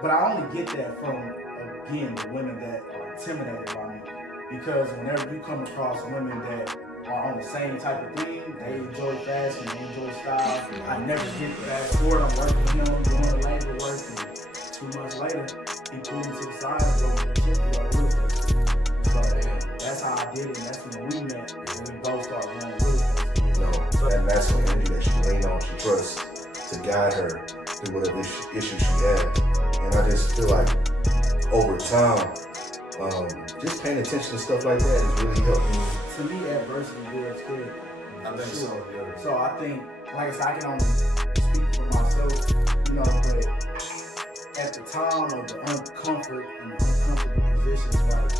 But I only get that from, again, the women that are intimidated by me. Because whenever you come across women that are on the same type of thing, they enjoy fashion, they enjoy style. I never get fast forward. I'm working with him, doing the labor work, and 2 months later, he pulled me to the side and wrote me a check for our real estate. So that's how I did it, and that's when we met, and we both started running real estate. You know, that masculine energy that she leaned on, she trusts to guide her through whatever issues she had. And I just feel like over time, just paying attention to stuff like that has really helped me. To me, adversity builds character. I think so, yeah. So I think, like I said, I can only speak for myself, you know, but at the time of the uncomfort and the uncomfortable positions, like,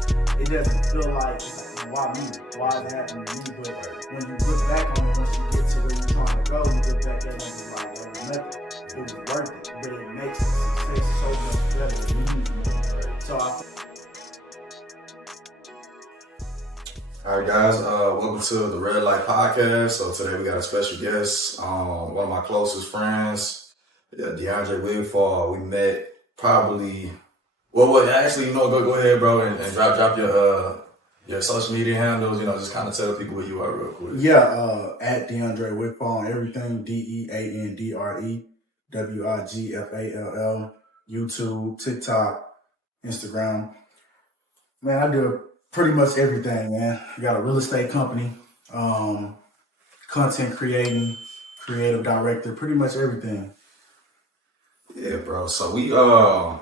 it doesn't feel like, it's like, why me? Why is it happening to me? But when you look back on it, once you get to where you're trying to go, you look back at it and it's like, it was nothing. It was worth it, but it makes the success so much better when you do it. So I think. All right, guys, welcome to the Redlight Podcast. So today we got a special guest, one of my closest friends, De'Andre Wigfall. We met probably, actually, you know, go ahead, bro, and drop your social media handles, you know, just kind of tell people who you are real quick. Yeah, at De'Andre Wigfall on everything, DeAndre Wigfall, YouTube, TikTok, Instagram. Man, I do pretty much everything, man. I got a real estate company, content creating, creative director, pretty much everything. Yeah, bro. So we, I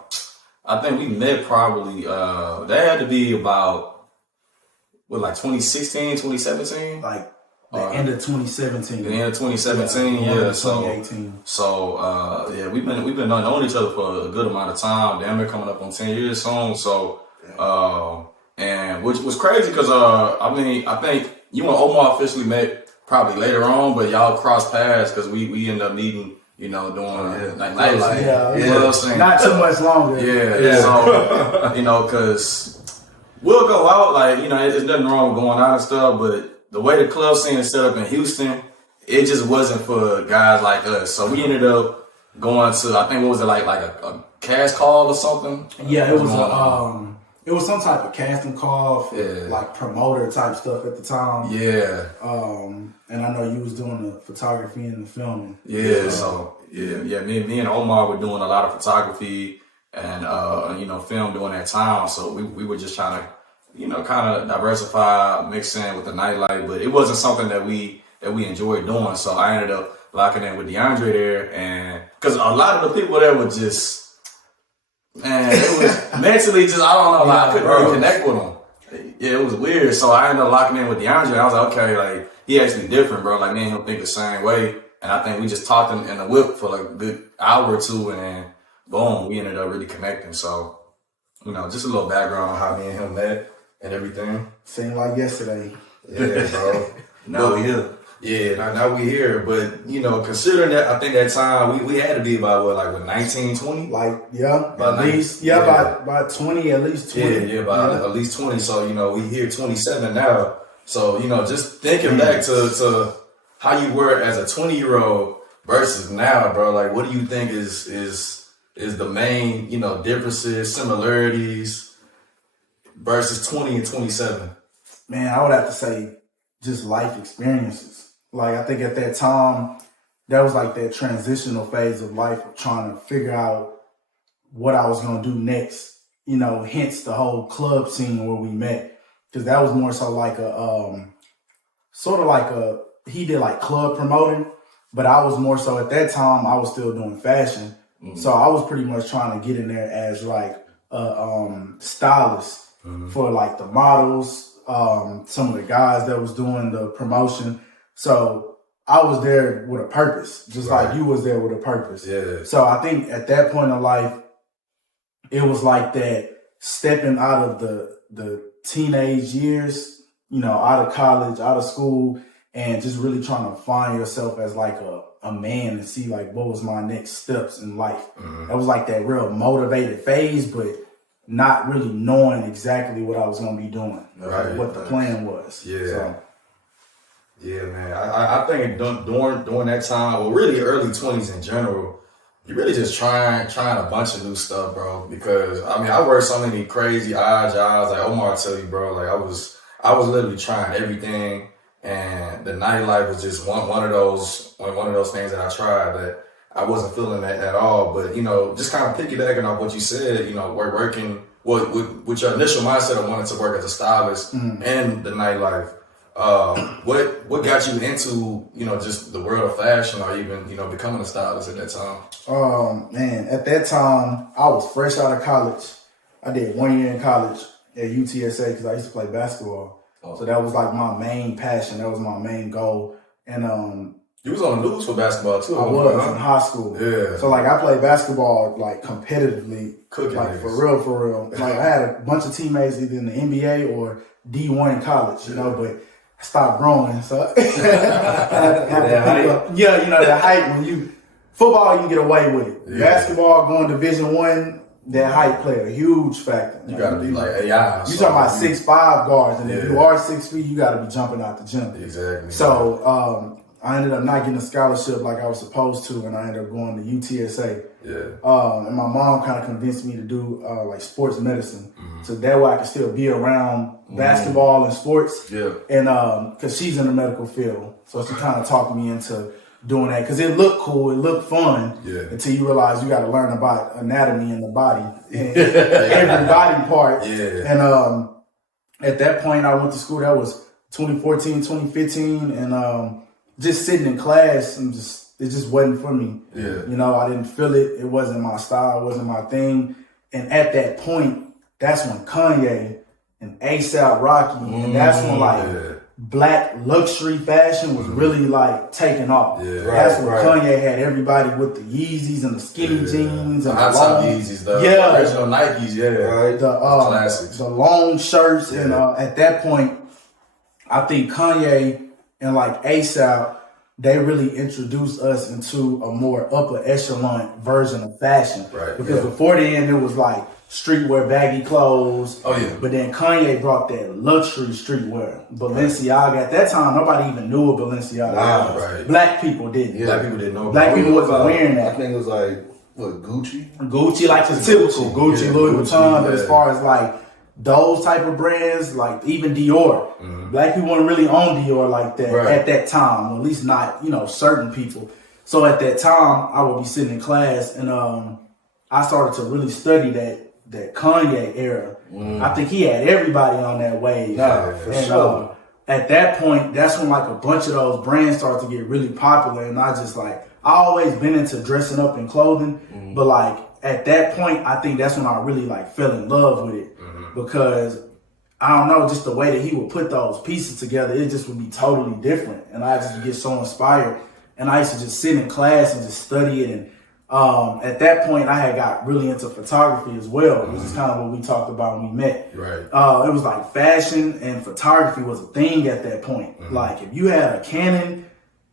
think we met probably, that had to be about, like 2016, 2017? Like the end of 2017. The end of 2017, yeah. 2018. So, yeah, we've been knowing each other for a good amount of time. Damn, we're coming up on 10 years soon. So, and which was crazy because, I think you and Omar officially met probably later on, but y'all crossed paths because we ended up meeting, you know, doing like nightlife. Yeah, you know what I'm saying? Not too much longer. Yeah. So, you know, because we'll go out, like, you know, there's nothing wrong with going out and stuff, but the way the club scene is set up in Houston, it just wasn't for guys like us. So we ended up going to, I think, what was it, like a cast call or something? Yeah, it was it was some type of casting call for like promoter type stuff at the time. Yeah. And I know you was doing the photography and the filming. Yeah. So me and Omar were doing a lot of photography and you know, film during that time. So we were just trying to, you know, kind of diversify, mix in with the nightlife, but it wasn't something that we enjoyed doing. So I ended up locking in with De'Andre there, and because a lot of the people there were just, man, it was mentally just, I don't know, like, I couldn't really connect with them. Yeah, it was weird. So I ended up locking in with De'Andre. I was like, okay, like, he actually different, bro. Like, me and him think the same way. And I think we just talked in the whip for like a good hour or two, and then boom, we ended up really connecting. So, you know, just a little background on how me and him met and everything. Seemed like yesterday. Yeah, bro. Now we here. Yeah, now we here. But, you know, considering that, I think that time we had to be about what 19, 20? Like, yeah, By at least, by 20, at least 20. Yeah, by at least 20. So, you know, we here 27 now. So, you know, just thinking back to how you were as a 20-year-old versus now, bro. Like, what do you think is the main, you know, differences, similarities versus 20 and 27? Man, I would have to say just life experiences. Like, I think at that time, that was like that transitional phase of life of trying to figure out what I was going to do next. You know, hence the whole club scene where we met. Because that was more so like he did like club promoting, but I was more so at that time, I was still doing fashion. Mm-hmm. So I was pretty much trying to get in there as like a stylist for like the models, some of the guys that was doing the promotion. So I was there with a purpose, just like you was there with a purpose. Yeah. So I think at that point in life, it was like that stepping out of the teenage years, you know, out of college, out of school, and just really trying to find yourself as like a man and see like what was my next steps in life. Mm-hmm. That was like that real motivated phase, but not really knowing exactly what I was going to be doing, what the plan was. Yeah. So. Yeah, man. I think during that time, well, really early 20s in general, You really just trying a bunch of new stuff, bro. Because I mean, I worked so many crazy odd jobs. Like Omar, I tell you, bro. Like I was literally trying everything, and the nightlife was just one of those things that I tried that I wasn't feeling that at all. But just kind of piggybacking off what you said, working with your initial mindset of wanting to work as a stylist and the nightlife. What got you into just the world of fashion, or even becoming a stylist at that time? Man, at that time I was fresh out of college. I did 1 year in college at UTSA because I used to play basketball. So that was like my main passion. That was my main goal. And you was on the news for basketball too. I was in high school. Yeah. So like I played basketball like competitively, like for real. Like I had a bunch of teammates either in the NBA or D1 in college, but I stopped growing. So I had to pick up. Yeah, the height when football you can get away with it. Yeah. Basketball going Division I, that height played a huge factor. You gotta be like AI. You talking about 6'5" guards, and if you are 6 feet, you gotta be jumping out the gym. Exactly. So I ended up not getting a scholarship like I was supposed to, and I ended up going to UTSA. Yeah. And my mom kind of convinced me to do like sports medicine, so that way I could still be around basketball and sports. Yeah. And because she's in the medical field, so she kind of talked me into doing that because it looked cool, it looked fun. Yeah. Until you realize you got to learn about anatomy in the body, and every body part. Yeah. And at that point, I went to school. That was 2014, 2015, and just sitting in class, it just wasn't for me. Yeah. I didn't feel it. It wasn't my style. It wasn't my thing. And at that point, that's when Kanye and A$AP Rocky, and that's when black luxury fashion was really like taking off. Yeah. That's when Kanye had everybody with the Yeezys and the skinny jeans and the top Yeezys, the original Nikes, the classics, the long shirts, and at that point, I think Kanye and like A$AP, they really introduced us into a more upper echelon version of fashion. Right. Because before then, it was like streetwear, baggy clothes. Oh yeah. But then Kanye brought that luxury streetwear. Balenciaga. At that time, nobody even knew what Balenciaga was. Right. Black people didn't. Yeah. Black people didn't know. Black people wasn't wearing that. I think it was like Gucci. Gucci, like the typical Gucci, Louis Vuitton. But as far as like those type of brands, like even Dior, black people weren't really on Dior like that at that time, or at least not, certain people. So at that time, I would be sitting in class, and I started to really study that Kanye era. I think he had everybody on that wave. For sure. At that point, that's when like a bunch of those brands started to get really popular, and I always been into dressing up in clothing, but like at that point, I think that's when I really like fell in love with it. Because I don't know, just the way that he would put those pieces together, it just would be totally different. And I just get so inspired. And I used to just sit in class and just study it. And at that point, I had got really into photography as well, which is kind of what we talked about when we met. Right. It was like fashion and photography was a thing at that point. Like if you had a Canon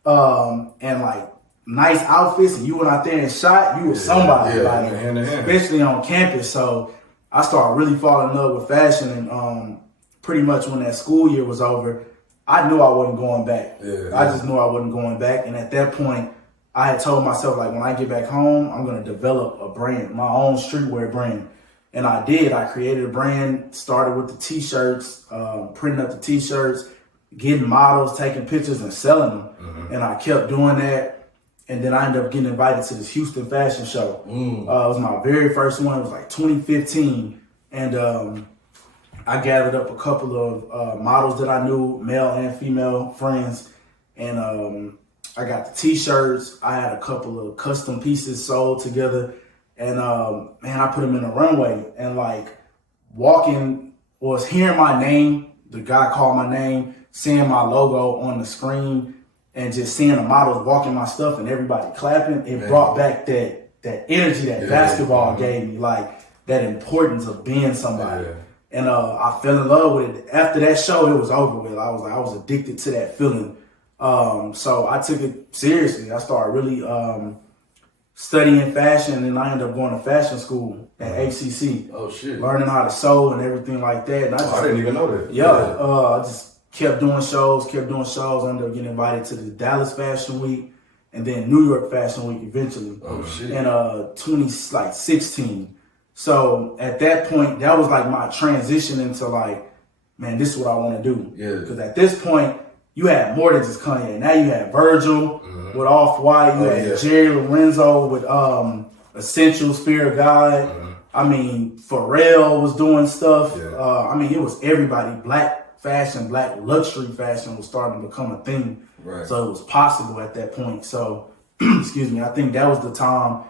and like nice outfits and you went out there and shot, you were somebody. Especially on campus. So I started really falling in love with fashion, and pretty much when that school year was over, I knew I wasn't going back. I just knew I wasn't going back, and at that point, I had told myself, like, when I get back home, I'm going to develop a brand, my own streetwear brand, and I did. I created a brand, started with the T-shirts, printing up the T-shirts, getting models, taking pictures, and selling them, and I kept doing that. And then I ended up getting invited to this Houston fashion show. It was my very first one. It was like 2015. And I gathered up a couple of models that I knew, male and female friends. And I got the T-shirts. I had a couple of custom pieces sold together. And man, I put them in the runway. And like walking, was hearing my name, the guy called my name, seeing my logo on the screen, and just seeing the models walking my stuff and everybody clapping, it brought back that energy that basketball gave me, like that importance of being somebody. And I fell in love with it. After that show, it was over with. I was addicted to that feeling. So I took it seriously. I started really studying fashion, and I ended up going to fashion school at ACC. Oh shit! Learning how to sew and everything like that. And I didn't even know that. I just kept doing shows, ended up getting invited to the Dallas Fashion Week, and then New York Fashion Week eventually in 2016. So at that point, that was like my transition into like, man, this is what I want to do. Yeah. Because at this point, you had more than just Kanye. Now you had Virgil with Off-White. You had Jerry Lorenzo with Essential, Fear of God. I mean, Pharrell was doing stuff. I mean, it was everybody. Black fashion, black luxury fashion was starting to become a thing. Right. So it was possible at that point. So, excuse me, I think that was the time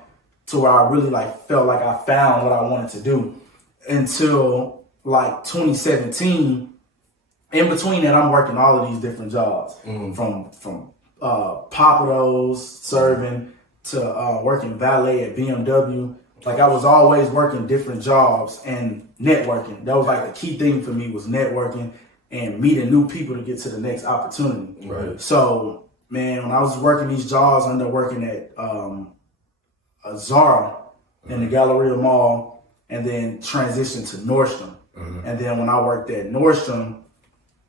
to where I really like felt like I found what I wanted to do. Until like 2017, in between that, I'm working all of these different jobs, from Papados, serving, to working valet at BMW. Like I was always working different jobs and networking. That was like the key thing for me, was networking and meeting new people to get to the next opportunity. Right. So, man, when I was working these jobs, I ended up working at Zara in the Galleria Mall, and then transitioned to Nordstrom. And then when I worked at Nordstrom,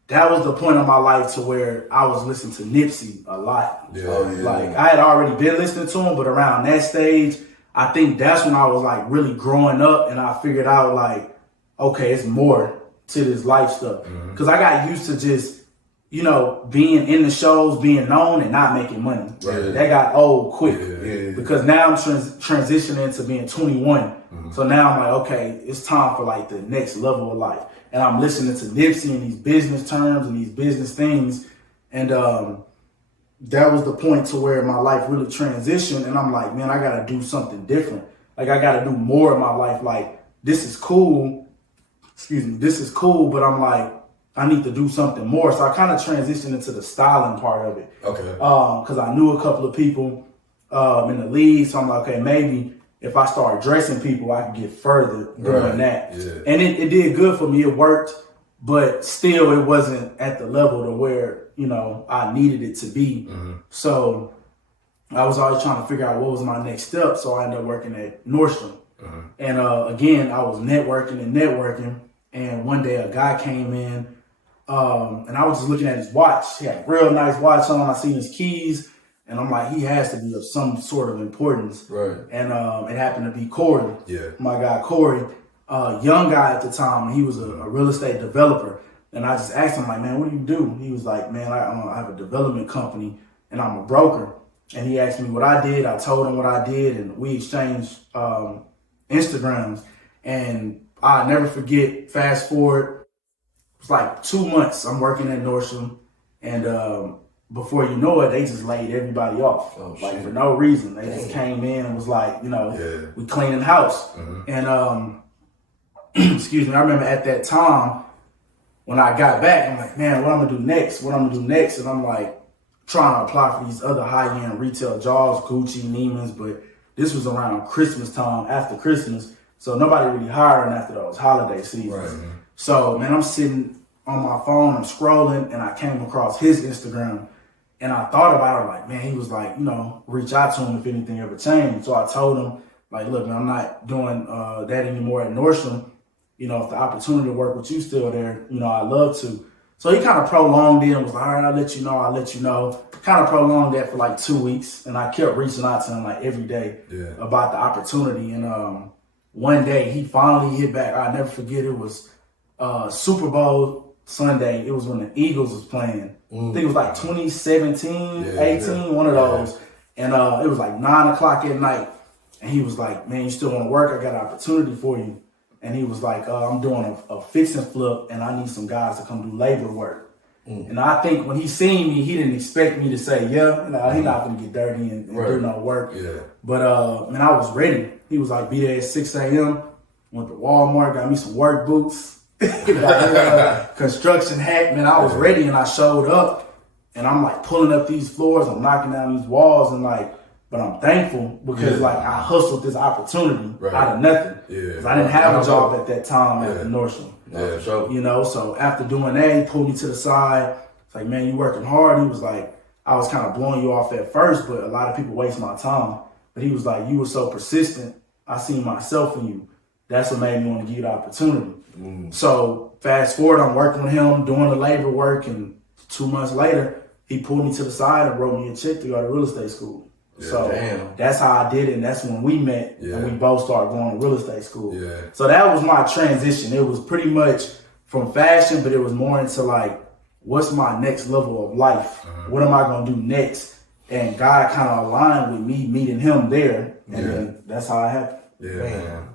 that was the point of my life to where I was listening to Nipsey a lot. Like I had already been listening to him, but around that stage, I think that's when I was like really growing up, and I figured out like, okay, it's more to this life stuff. Cause I got used to just, you know, being in the shows, being known and not making money. Right. That got old quick because now I'm transitioning to being 21. So now I'm like, okay, it's time for like the next level of life. And I'm listening to Nipsey and these business terms and these business things. And that was the point to where my life really transitioned. And I'm like, man, I got to do something different. Like I got to do more in my life. Like this is cool. This is cool. But I'm like, I need to do something more. So I kind of transitioned into the styling part of it. Okay. Because I knew a couple of people in the league. So I'm like, okay, maybe if I start dressing people, I can get further doing that. Yeah. And it did good for me. It worked. But still, it wasn't at the level to where, you know, I needed it to be. So I was always trying to figure out what was my next step. So I ended up working at Nordstrom. And again, I was networking. And one day a guy came in, and I was just looking at his watch. He had a real nice watch on. I seen his keys, and I'm like, he has to be of some sort of importance. Right. And it happened to be Corey. Yeah. My guy Corey, young guy at the time. He was a real estate developer. And I just asked him, like, man, what do you do? He was like, man, I have a development company, and I'm a broker. And he asked me what I did. I told him what I did, and we exchanged Instagrams. And I'll never forget, fast forward, it was like 2 months I'm working at Nordstrom, and before you know it, they just laid everybody off. Like for no reason. They just came in and was like, you know, we cleaning house. And excuse me, I remember at that time when I got back, I'm like, man, what I'm gonna do next? And I'm like trying to apply for these other high-end retail jobs, Gucci, Neiman's, but this was around Christmas time, after Christmas. So nobody really hiring after those holiday seasons. Right. So, man, I'm sitting on my phone, I'm scrolling, and I came across his Instagram. And I thought about it, like, man, he was like, you know, reach out to him if anything ever changed. So I told him, like, look, man, I'm not doing that anymore at Nordstrom. You know, if the opportunity to work with you still there, you know, I'd love to. So he kind of prolonged it and was like, all right, I'll let you know. Kind of prolonged that for like 2 weeks. And I kept reaching out to him like every day about the opportunity. And one day he finally hit back. I'll never forget, it was Super Bowl Sunday. It was when the Eagles was playing. I think it was like 2017, 18, one of those. And it was like 9 o'clock at night. And he was like, man, you still want to work? I got an opportunity for you. And he was like, I'm doing a fix and flip, and I need some guys to come do labor work. And I think when he seen me, he didn't expect me to say, he's not going to get dirty and do no work. Yeah. But, man, I was ready. He was like, be there at 6 a.m., went to Walmart, got me some work boots, construction hat. Man, I was ready, and I showed up, and I'm like pulling up these floors, I'm knocking down these walls, and like, but I'm thankful because like I hustled this opportunity out of nothing. Yeah. I didn't have a job at that time at Nordstrom. Yeah, sure. You know, so after doing that, he pulled me to the side. It's like, man, you working hard. He was like, I was kind of blowing you off at first, but a lot of people waste my time. But he was like, you were so persistent. I seen myself in you. That's what made me want to give you the opportunity. So fast forward, I'm working with him, doing the labor work, and 2 months later, he pulled me to the side and wrote me a check to go to real estate school. Yeah, So damn. that's how I did it, and that's when we met, Yeah. and we both started going to real estate school. Yeah. So that was my transition. It was pretty much from fashion, but it was more into like, what's my next level of life? What am I gonna do next? And God kind of aligned with me meeting him there, and then that's how it happened. Yeah, man.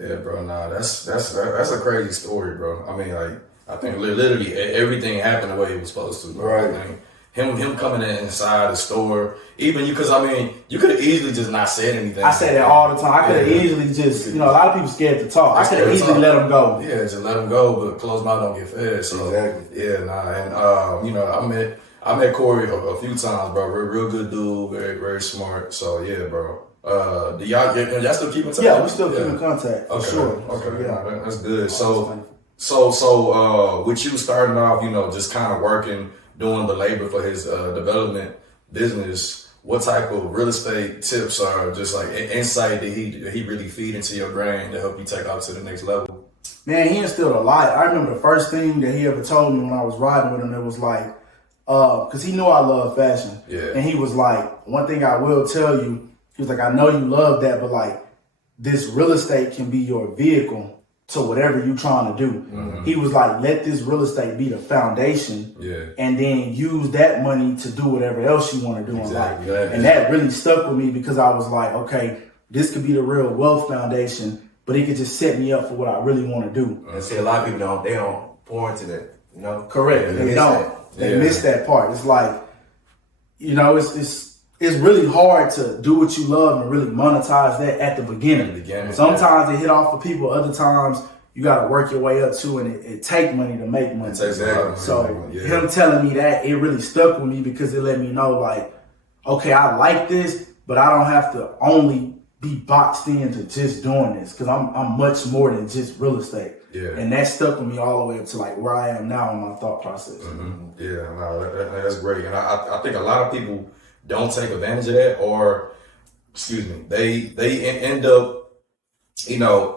Yeah, bro. Nah, that's a crazy story, bro. I mean, like, I think literally everything happened the way it was supposed to, bro. Right. I mean, him coming inside the store, even you, because I mean, you could have easily just not said anything. I say that all the time. I could have easily just, a lot of people scared to talk. I could have easily let him go. Yeah, just let him go, but closed mouth don't get fed. So Exactly. yeah, nah, and I met Corey a few times, bro. Real good dude, very very smart. So yeah, bro. Do y'all still keep in touch? Yeah, we still keep in contact for Okay, sure. okay, So, yeah. nah, that's good. So with you starting off, just kind of working, doing the labor for his development business, what type of real estate tips are just like insight that he really feed into your brain to help you take out to the next level? Man, he instilled a lot. I remember the first thing that he ever told me when I was riding with him, it was like, because he knew I love fashion. Yeah. And he was like, one thing I will tell you, he was like, I know you love that, but like, this real estate can be your vehicle to whatever you're trying to do. Mm-hmm. He was like, let this real estate be the foundation, and then use that money to do whatever else you want to do in life. Exactly. And that really stuck with me because I was like, okay, this could be the real wealth foundation, but it could just set me up for what I really want to do. And see, a lot of people don't pour into that, Correct. They miss don't. that. They miss that part. It's like, it's really hard to do what you love and really monetize that at the beginning. Sometimes it hit off for people. Other times you got to work your way up to, and it take money to make money. So him telling me that, it really stuck with me because it let me know like, okay, I like this, but I don't have to only be boxed into just doing this because I'm much more than just real estate. Yeah. And that stuck with me all the way up to like where I am now in my thought process. Mm-hmm. Yeah, no, that's great. And I think a lot of people don't take advantage of that, or, they end up,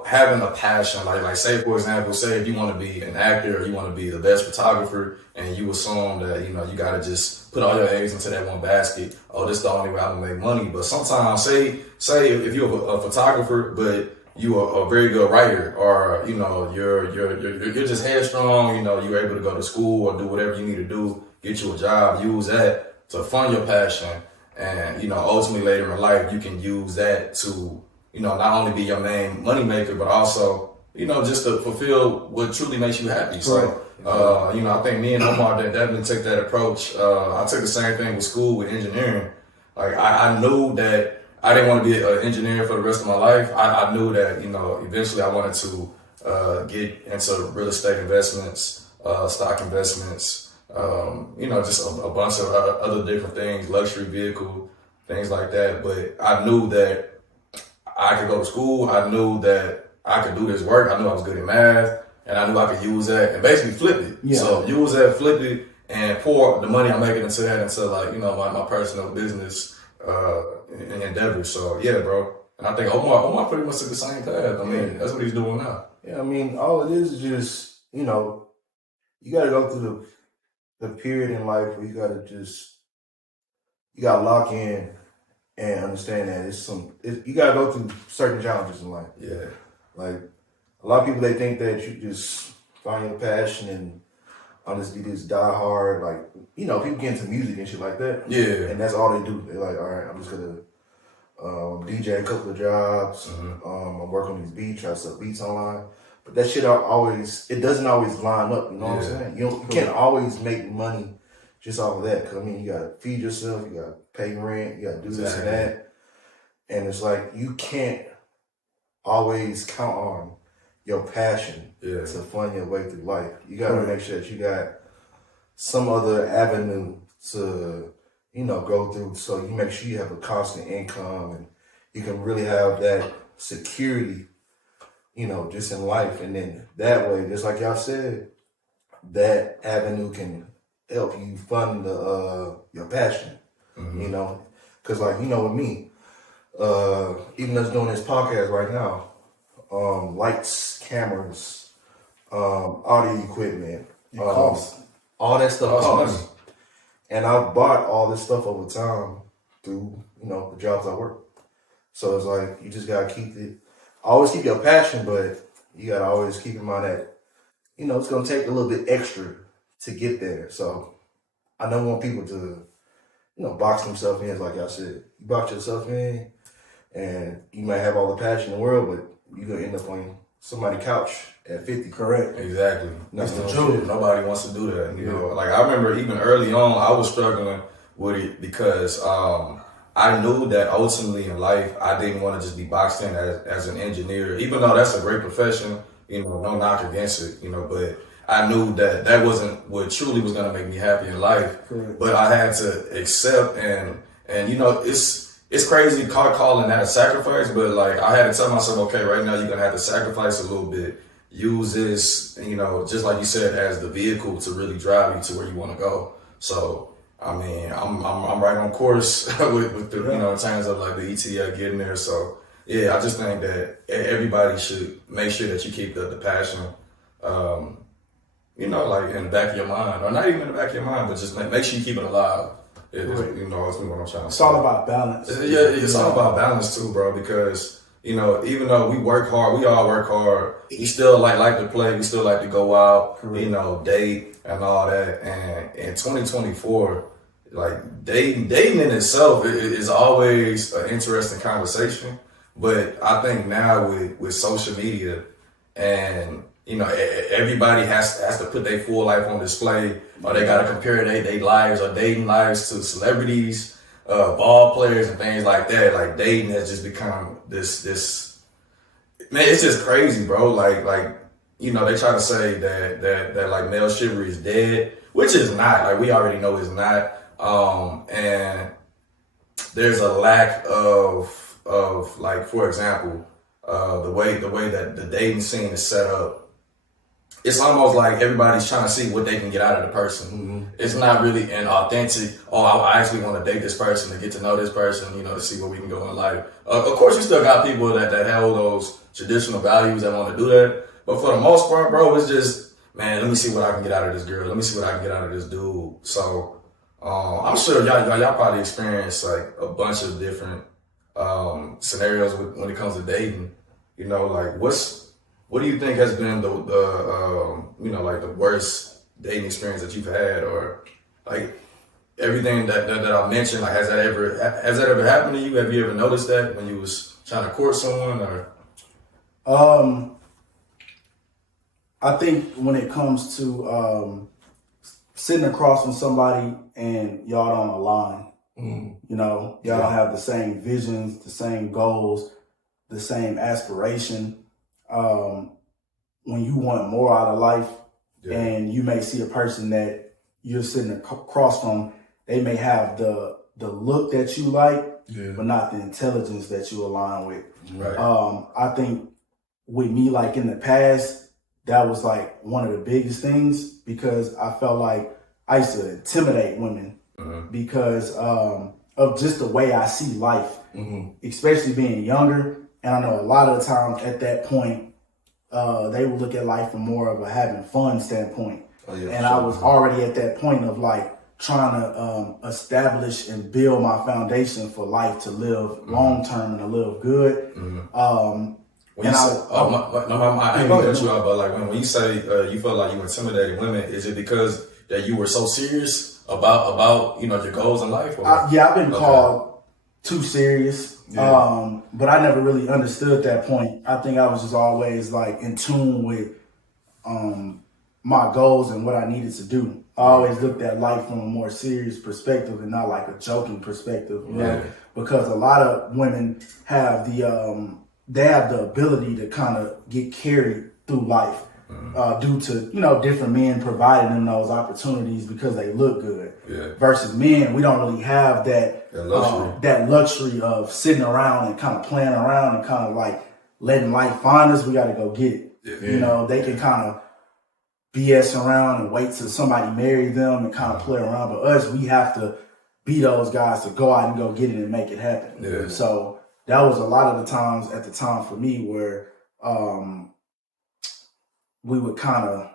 having a passion. Like say, for example, say if you want to be an actor or you want to be the best photographer and you assume that, you got to just put all your eggs into that one basket. Oh, this is the only way I'm going to make money. But sometimes, say if you're a photographer, but you are a very good writer, or, you're just headstrong, you're able to go to school or do whatever you need to do, get you a job, use that to fund your passion. And, ultimately later in life, you can use that to, not only be your main money maker, but also, just to fulfill what truly makes you happy. So, I think me and Omar definitely took that approach. I took the same thing with school, with engineering. Like, I knew that I didn't want to be an engineer for the rest of my life. I knew that, eventually I wanted to get into real estate investments, stock investments, just a bunch of other different things, luxury vehicle, things like that. But I knew that I could go to school. I knew that I could do this work. I knew I was good at math, and I knew I could use that and basically flip it. Yeah. So use that, flip it, and pour the money I'm making into that into like, my personal business and endeavors. So yeah, bro. And I think Omar pretty much took the same path. I mean, that's what he's doing now. Yeah, I mean, all it is just, you got to go through the period in life where you got to lock in and understand that you got to go through certain challenges in life. Yeah. Like, a lot of people, they think that you just find your passion and honestly just die hard. Like, people get into music and shit like that. Yeah. And that's all they do. They're like, all right, I'm just going to DJ a couple of jobs. Mm-hmm. I'm working on these beats, try to sell beats online. But that shit it doesn't always line up, you know what I'm saying? You can't always make money just off of that. Because, you got to feed yourself, you got to pay rent, you got to do this and that. And it's like, you can't always count on your passion to fund your way through life. You got to make sure that you got some other avenue to, go through. So you make sure you have a constant income and you can really have that security, just in life. And then that way, just like y'all said, that avenue can help you fund your passion, because like, with me, even us doing this podcast right now, lights, cameras, audio equipment, all that stuff costs. And I've bought all this stuff over time through, the jobs I work. So it's like, you just gotta always keep your passion, but you gotta always keep in mind that, it's gonna take a little bit extra to get there. So I don't want people to, box themselves in, like I said. You box yourself in and you might have all the passion in the world, but you're gonna end up on somebody's couch at 50. Correct. Exactly. That's the truth. Nobody wants to do that. Like I remember even early on, I was struggling with it because I knew that ultimately in life, I didn't want to just be boxed in as an engineer, even though that's a great profession, no knock against it, but I knew that wasn't what truly was going to make me happy in life. Correct. But I had to accept and it's crazy calling that a sacrifice, but like I had to tell myself, okay, right now you're going to have to sacrifice a little bit. Use this, just like you said, as the vehicle to really drive you to where you want to go. So, I mean, I'm right on course with the, in terms of like the ETA getting there. So, yeah, I just think that everybody should make sure that you keep the passion, like in the back of your mind, or not even in the back of your mind, but just make sure you keep it alive. That's what I'm trying to say. It's all about balance. Yeah, it's all about balance too, bro, because even though we work hard, we all work hard, we still like to play, we still like to go out, correct, date and all that. And in 2024, like dating in itself is always an interesting conversation. But I think now with social media and everybody has to put their full life on display, or they gotta compare their lives or dating lives to celebrities, ball players and things like that. Like dating has just become this man, it's just crazy, bro. Like they try to say that like male chivalry is dead, which is not. Like we already know it's not. And there's a lack of like, for example, the way that the dating scene is set up. It's almost like everybody's trying to see what they can get out of the person. Mm-hmm. It's not really an authentic, I actually want to date this person, to get to know this person, to see where we can go in life. Of course, you still got people that hold those traditional values that want to do that. But for the most part, bro, it's just, man, let me see what I can get out of this girl. Let me see what I can get out of this dude. So I'm sure y'all probably experience like a bunch of different scenarios when it comes to dating. Like what do you think has been the like the worst dating experience that you've had, or like everything that I mentioned? Like has that ever happened to you? Have you ever noticed that when you was trying to court someone, or? I think when it comes to sitting across from somebody and y'all don't align, y'all don't have the same visions, the same goals, the same aspiration. When you want more out of life, and you may see a person that you're sitting across from, they may have the look that you like, but not the intelligence that you align with. Right. I think with me, like in the past, that was like one of the biggest things, because I felt like I used to intimidate women because of just the way I see life, especially being younger. And I know a lot of the times at that point, they would look at life from more of a having fun standpoint. And I was already at that point of like trying to establish and build my foundation for life to live long term and to live good. I ain't gonna cut you out, but like when you say you felt like you intimidated women, is it because that you were so serious about your goals in life? I've been called too serious. But I never really understood that point. I think I was just always like in tune with my goals and what I needed to do. I always looked at life from a more serious perspective and not like a joking perspective, because a lot of women have they have the ability to kind of get carried through life due to, different men providing them those opportunities because they look good. Versus men, we don't really have that luxury of sitting around and kind of playing around and kind of like letting life find us. We got to go get it. They can kind of BS around and wait till somebody marry them and kind of play around. But us, we have to be those guys to go out and go get it and make it happen. So that was a lot of the times at the time for me where we would kind of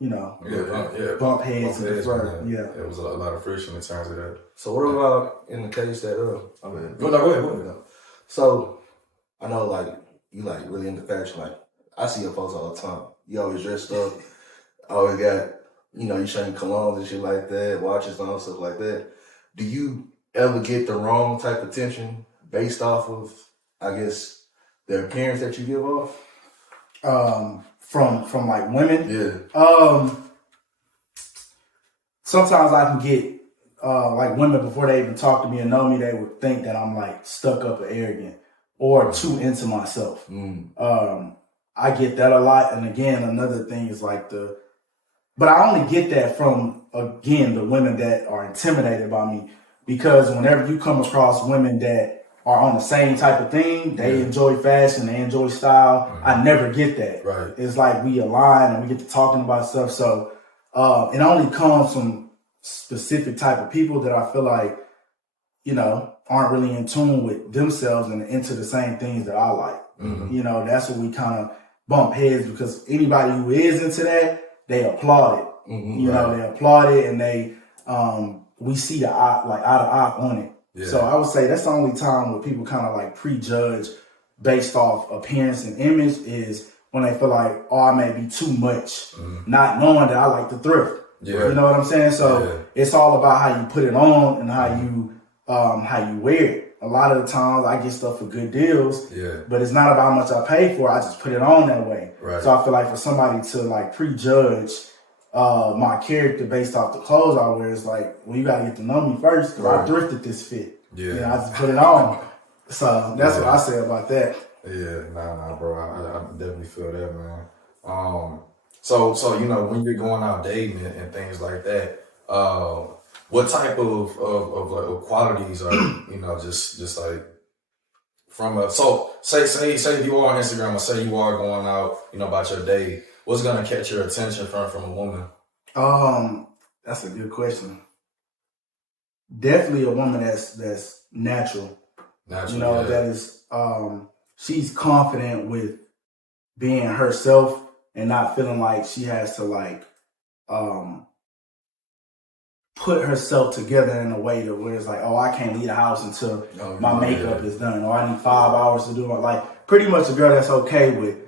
bump heads in the front. Yeah, it was a lot of friction in terms of that. So what about in the case that go ahead. So I know like you like really into fashion. Like I see your photos all the time. You always dressed up. Always got you showing colognes and shit like that, watches and all stuff like that. Do you ever get the wrong type of attention based off of, I guess, the appearance that you give off? From like women? Yeah. Sometimes I can get like women before they even talk to me and know me, they would think that I'm like stuck up or arrogant or too into myself. I get that a lot. And again, another thing is like but I only get that from, again, the women that are intimidated by me, because whenever you come across women that are on the same type of thing, they enjoy fashion, they enjoy style. I never get that. Right. It's like we align and we get to talking about stuff. So it only comes from specific type of people that I feel like, aren't really in tune with themselves and into the same things that I like. That's what we kind of bump heads, because anybody who is into that, they applaud it. They applaud it, and they we see the eye, like eye to eye on it. Yeah. So I would say that's the only time where people kind of like prejudge based off appearance and image is when they feel like, oh, I may be too much, not knowing that I like to thrift. Yeah. You know what I'm saying? So it's all about how you put it on and how you wear it. A lot of the times I get stuff for good deals, but it's not about how much I pay for it. I just put it on that way. Right. So I feel like for somebody to like prejudge my character based off the clothes I wear, is like, well, you got to get to know me first, because I thrifted this fit. Yeah. I just put it on. So that's what I say about that. Yeah, nah, bro. I definitely feel that, man. So when you're going out dating and things like that, what type of like qualities are just like from say if you are on Instagram, or say you are going out about your day, what's gonna catch your attention from a woman? That's a good question. Definitely a woman that's natural. That is she's confident with being herself and not feeling like she has to like put herself together in a way to where it's like, oh, I can't leave the house until my makeup is done, or I need 5 hours to do it. Like pretty much a girl that's okay with,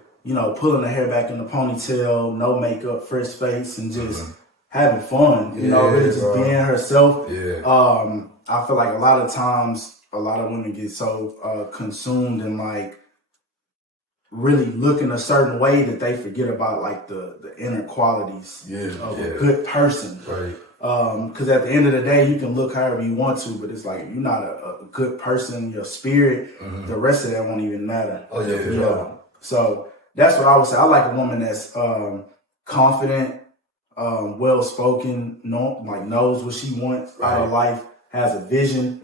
pulling her hair back in the ponytail, no makeup, fresh face, and just having fun, really just being herself. Yeah. I feel like a lot of times, a lot of women get so consumed in like really looking a certain way that they forget about like the inner qualities of a good person. Right. Because at the end of the day, you can look however you want to, but it's like, if you're not a good person, your spirit, the rest of that won't even matter. Oh yeah. So that's what I would say. I like a woman that's confident, well spoken, knows what she wants out of life, has a vision,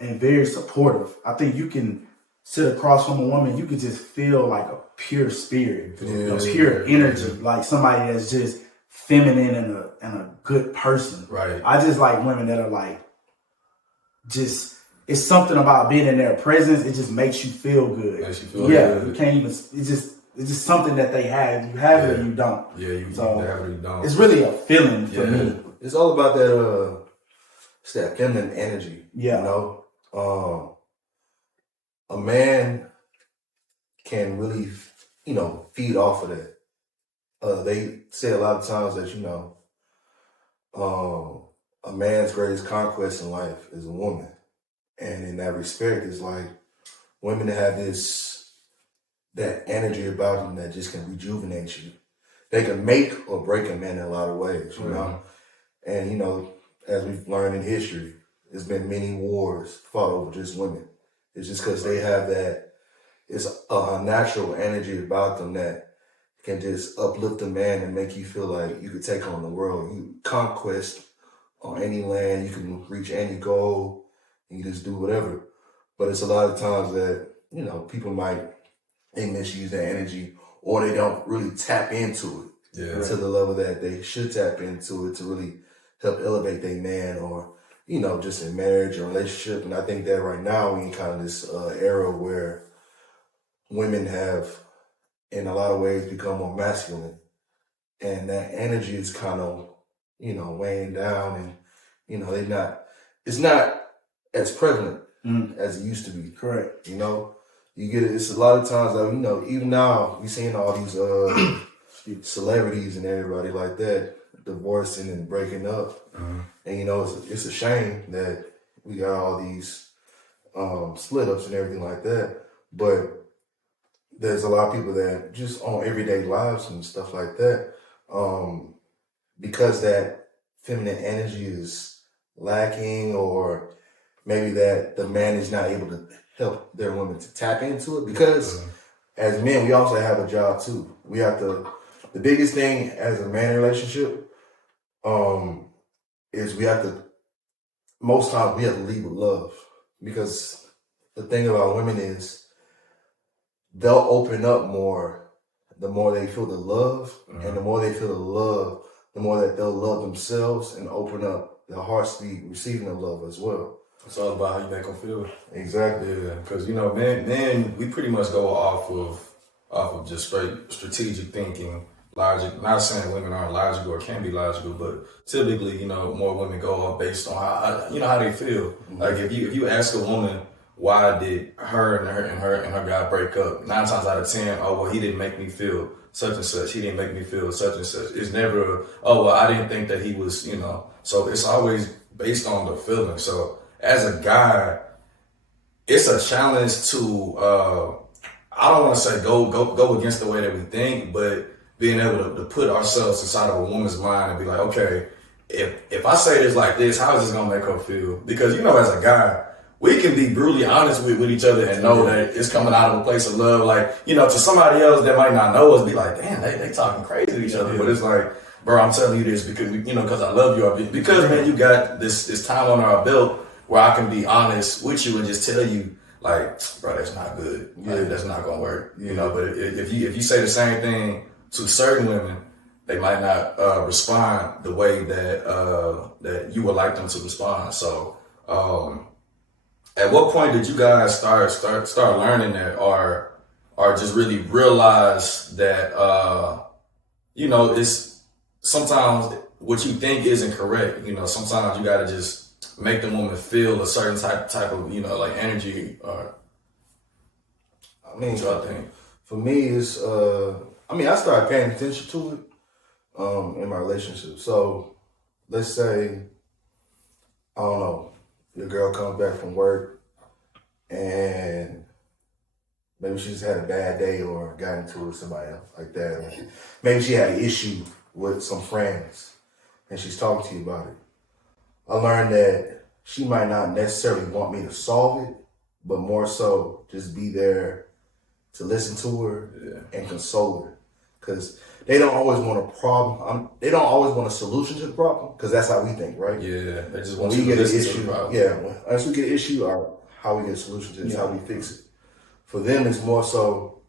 and very supportive. I think you can sit across from a woman, you can just feel like a pure spirit, a pure energy, like somebody that's just feminine and a good person. Right. I just like women that are like, it's something about being in their presence. It just makes you feel good. Good. You can't even. It's just something that they have. You have it or you don't. Yeah, you have it or you don't. It's really a feeling for me. It's all about that. It's that feminine energy. Yeah. A man can really, feed off of that. They say a lot of times that, a man's greatest conquest in life is a woman. And in that respect, it's like women have that energy about them that just can rejuvenate you. They can make or break a man in a lot of ways, you know? And, as we've learned in history, there's been many wars fought over just women. It's just because they have it's a natural energy about them that can just uplift a man and make you feel like you could take on the world. You conquest on any land, you can reach any goal, and you just do whatever. But it's a lot of times that, people they misuse that energy, or they don't really tap into it to the level that they should tap into it to really help elevate their man, or, just in marriage or relationship. And I think that right now we're in kind of this era where women have, in a lot of ways, become more masculine. and that energy is kind of, weighing down, and, it's not as prevalent as it used to be. Correct. You get it. It's a lot of times that, even now we seeing all these celebrities and everybody like that divorcing and breaking up. And, it's a shame that we got all these split ups and everything like that. But there's a lot of people that just on everyday lives and stuff like that, because that feminine energy is lacking, or maybe that the man is not able to help their women to tap into it. Because as men, we also have a job too. We have to, the biggest thing as a man relationship is most times we have to lead with love. Because the thing about women is they'll open up more the more they feel the love, and the more they feel the love, the more that they'll love themselves and open up their hearts to be receiving the love as well. It's all about how you make them feel. Exactly. Yeah, because men, we pretty much go off of just straight strategic thinking, logic. Not saying women aren't logical or can be logical, but typically, more women go off based on how they feel. Like if you ask a woman, why did her and her guy break up? 9 times out of 10, oh well, he didn't make me feel such and such. He didn't make me feel such and such. It's never, oh well, I didn't think that he was, So it's always based on the feeling. So as a guy, it's a challenge to, I don't want to say go against the way that we think, but being able to put ourselves inside of a woman's mind and be like, okay, if I say this like this, how is this going to make her feel? Because, as a guy, we can be brutally honest with each other and know that it's coming out of a place of love. Like, to somebody else that might not know us, be like, damn, they talking crazy to each other. But it's like, bro, I'm telling you this because, because I love you. Because, man, you got this time on our belt where I can be honest with you and just tell you, like, bro, that's not good. Like, that's not going to work. But if you say the same thing to certain women, they might not respond the way that you would like them to respond. So, at what point did you guys start learning that, or just really realize that it's sometimes what you think isn't correct? Sometimes you gotta just make the woman feel a certain type of like energy. Or I mean, what I think for me is I started paying attention to it in my relationship. So let's say, I don't know, your girl comes back from work and maybe she just had a bad day or got into it with somebody else like that. Or maybe she had an issue with some friends and she's talking to you about it. I learned that she might not necessarily want me to solve it, but more so just be there to listen to her and console her. Because they don't always want a problem. They don't always want a solution to the problem, because that's how we think, right? Yeah, they just want you to listen to the problem. Yeah, as we get an issue, or how we get a solution to it is how we fix it. For them, it's more so,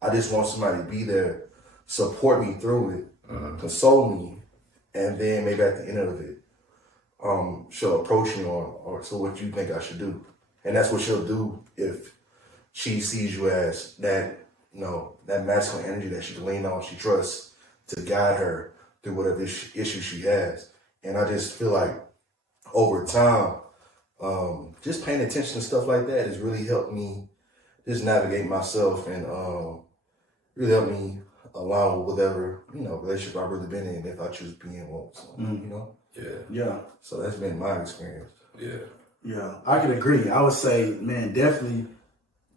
I just want somebody to be there, support me through it, console me, and then maybe at the end of it, she'll approach me or so what you think I should do. And that's what she'll do if she sees you as that, that masculine energy that she can lean on, she trusts to guide her through whatever issue she has. And I just feel like over time, just paying attention to stuff like that has really helped me just navigate myself and really helped me align with whatever, relationship I've really been in if I choose to be in one. So, Yeah. So that's been my experience. Yeah, I could agree. I would say, man, definitely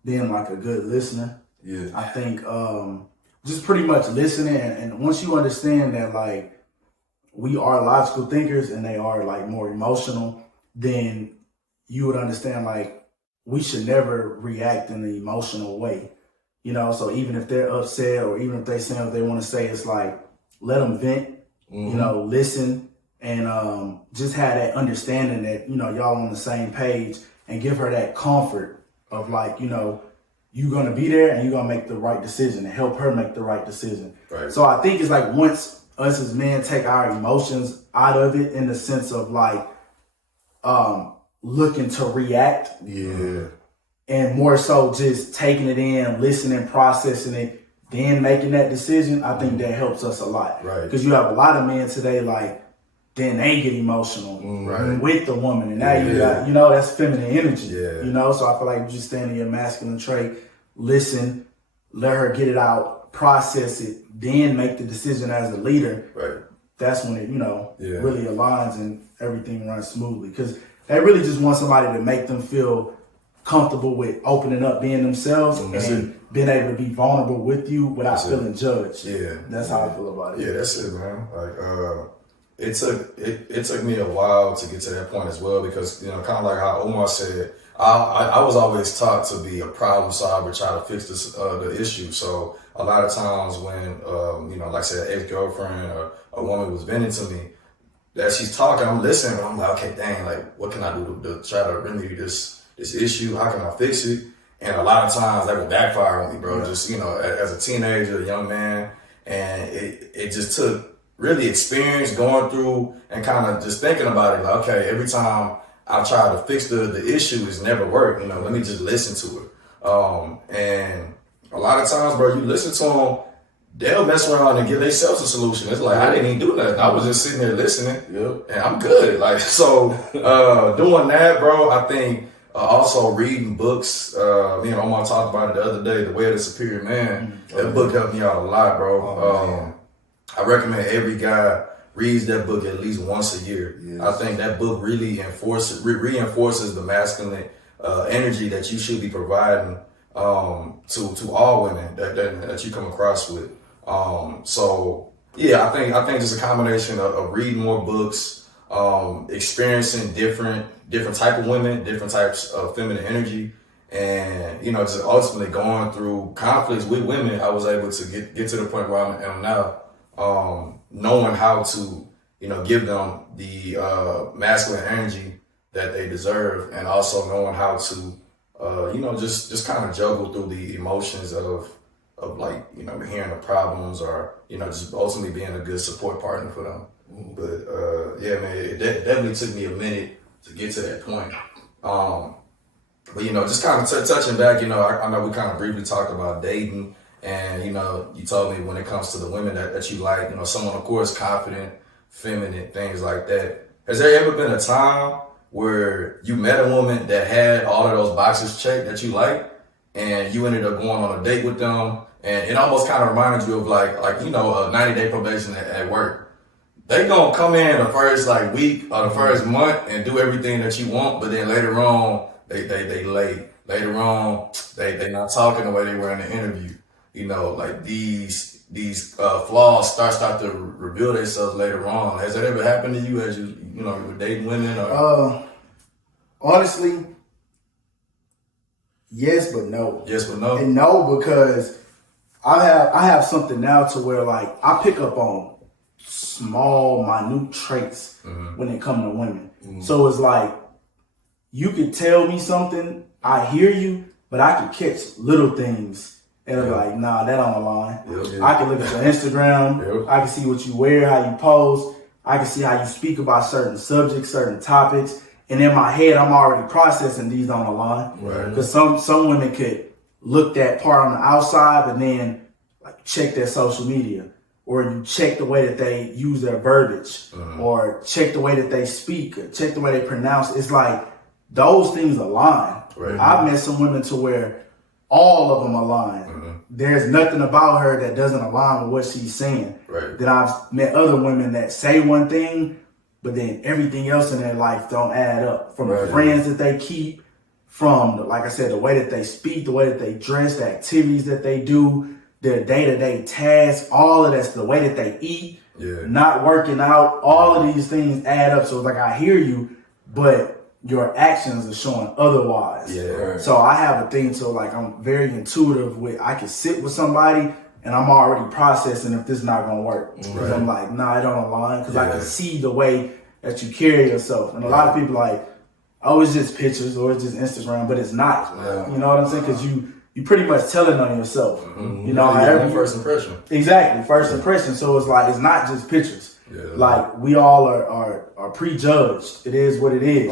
being like a good listener. Yeah. I think just pretty much listening, and once you understand that like we are logical thinkers and they are like more emotional, then you would understand like we should never react in an emotional way. So even if they're upset or even if they say what they want to say, it's like let them vent, listen, and just have that understanding that, y'all on the same page, and give her that comfort of like, you're going to be there and you're going to make the right decision and help her make the right decision. Right. So I think it's like once us as men take our emotions out of it in the sense of like looking to react. Yeah. And more so just taking it in, listening, processing it, then making that decision, I think that helps us a lot. Right. Because you have a lot of men today, like, then they get emotional with the woman. And now you got, that's feminine energy. Yeah. So I feel like you just stand in your masculine trait, listen, let her get it out, process it, then make the decision as a leader. Right. That's when it, really aligns and everything runs smoothly. Because they really just want somebody to make them feel comfortable with opening up, being themselves, and being able to be vulnerable with you without feeling judged. Yeah. That's how I feel about it. Yeah, that's it, man. Like, it took me a while to get to that point as well, because kind of like how Omar said, I was always taught to be a problem solver, try to fix the issue. So a lot of times when like I said, an ex-girlfriend or a woman was venting to me, that she's talking, I'm listening, and I'm like, okay, dang, like, what can I do to try to remedy this issue? How can I fix it? And a lot of times that would backfire on me, bro. Just as a teenager, a young man, and it just took really experience going through and kind of just thinking about it. Like, okay, every time I try to fix the issue, it's never worked. Let me just listen to it. And a lot of times, bro, you listen to them, they'll mess around and give themselves a solution. It's like, I didn't even do nothing. I was just sitting there listening, and I'm good. Like, so doing that, bro, I think also reading books. Me and Omar talked about it the other day, The Way of the Superior Man. That book helped me out a lot, bro. I recommend every guy reads that book at least once a year. Yes. I think that book really reinforces the masculine energy that you should be providing to all women that you come across with. So yeah, I think just a combination of reading more books, experiencing different type of women, different types of feminine energy, and just ultimately going through conflicts with women. I was able to get to the point where I am now. Knowing how to, give them the masculine energy that they deserve, and also knowing how to, just kind of juggle through the emotions of like, hearing the problems, or, just ultimately being a good support partner for them. But yeah, man, it definitely took me a minute to get to that point. But just kind of touching back, I know we kind of briefly talked about dating. And, you told me when it comes to the women that you like, someone, of course, confident, feminine, things like that. Has there ever been a time where you met a woman that had all of those boxes checked that you like, and you ended up going on a date with them, and it almost kind of reminded you of like a 90-day probation at work? They gonna come in the first week or the first month and do everything that you want, but then later on, they late. Later on, they not talking the way they were in the interview. These flaws start to reveal themselves later on. Has that ever happened to you as you were dating women? Or? Honestly, yes, but no. Yes, but no. And no, because I have something now to where I pick up on small, minute traits when it comes to women. So it's like, you could tell me something, I hear you, but I can catch little things. And I'm like, nah, that don't align. I can look at your Instagram. I can see what you wear, how you pose. I can see how you speak about certain subjects, certain topics. And in my head, I'm already processing these don't align. Because some women could look that part on the outside, but then check their social media. Or you check the way that they use their verbiage. Or check the way that they speak. Or check the way they pronounce. It's like those things align. I've met some women to where all of them align. There's nothing about her that doesn't align with what she's saying. Then I've met other women that say one thing, but then everything else in their life don't add up. From the friends that they keep, from, like I said, the way that they speak, the way that they dress, the activities that they do, their day-to-day tasks, all of that's the way that they eat, not working out, all of these things add up. So it's like, I hear you, but your actions are showing otherwise. So I have a thing, so I'm very intuitive with, I can sit with somebody and I'm already processing if this is not gonna work. Because I'm like, nah, it don't align, because I can see the way that you carry yourself. And a lot of people oh, it's just pictures or it's just Instagram, but it's not. You know what I'm saying? Because you pretty much telling on yourself. First impression. Exactly, first impression. So it's it's not just pictures. We all are prejudged. It is what it is.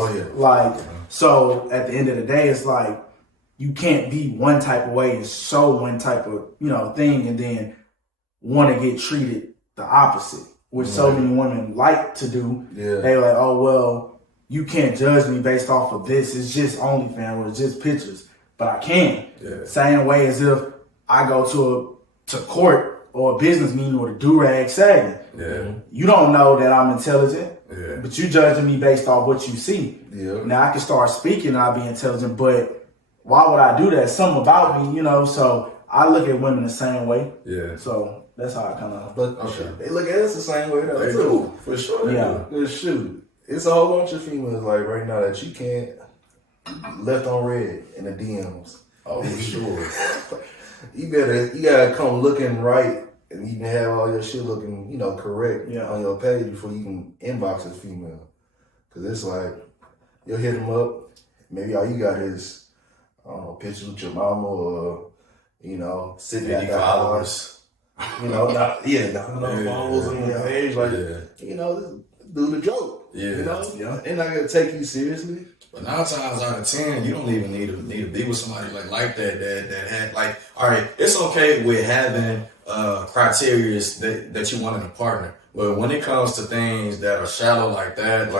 So at the end of the day, it's you can't be one type of way and show one type of, thing and then want to get treated the opposite, which so many women like to do. Yeah. They like, oh, well, you can't judge me based off of this. It's just OnlyFans or it's just pictures. But I can. Yeah. Same way as if I go to court or a business meeting with a do-rag sagging. Yeah. You don't know that I'm intelligent, yeah. but you judging me based off what you see. Yeah. Now I can start speaking and I'll be intelligent, but why would I do that? Something about me, so I look at women the same way. Yeah. So that's how I kind of. But they look at us the same way though. They do, for sure. Yeah. But shoot, it's a whole bunch of females like right now that you can't left on red in the DMs. Oh, for sure. You gotta come looking right, and you can have all your shit looking, correct on your page before you can inbox a female. Cause it's like you'll hit them up. Maybe all you got is pictures with your mama or sitting at the house. Not followers on your page like do the joke. Yeah. They're not gonna take you seriously. But 9 times out of 10, you don't even need to be with somebody like that had like, all right, it's okay with having criteria that you want in a partner. But when it comes to things that are shallow like that,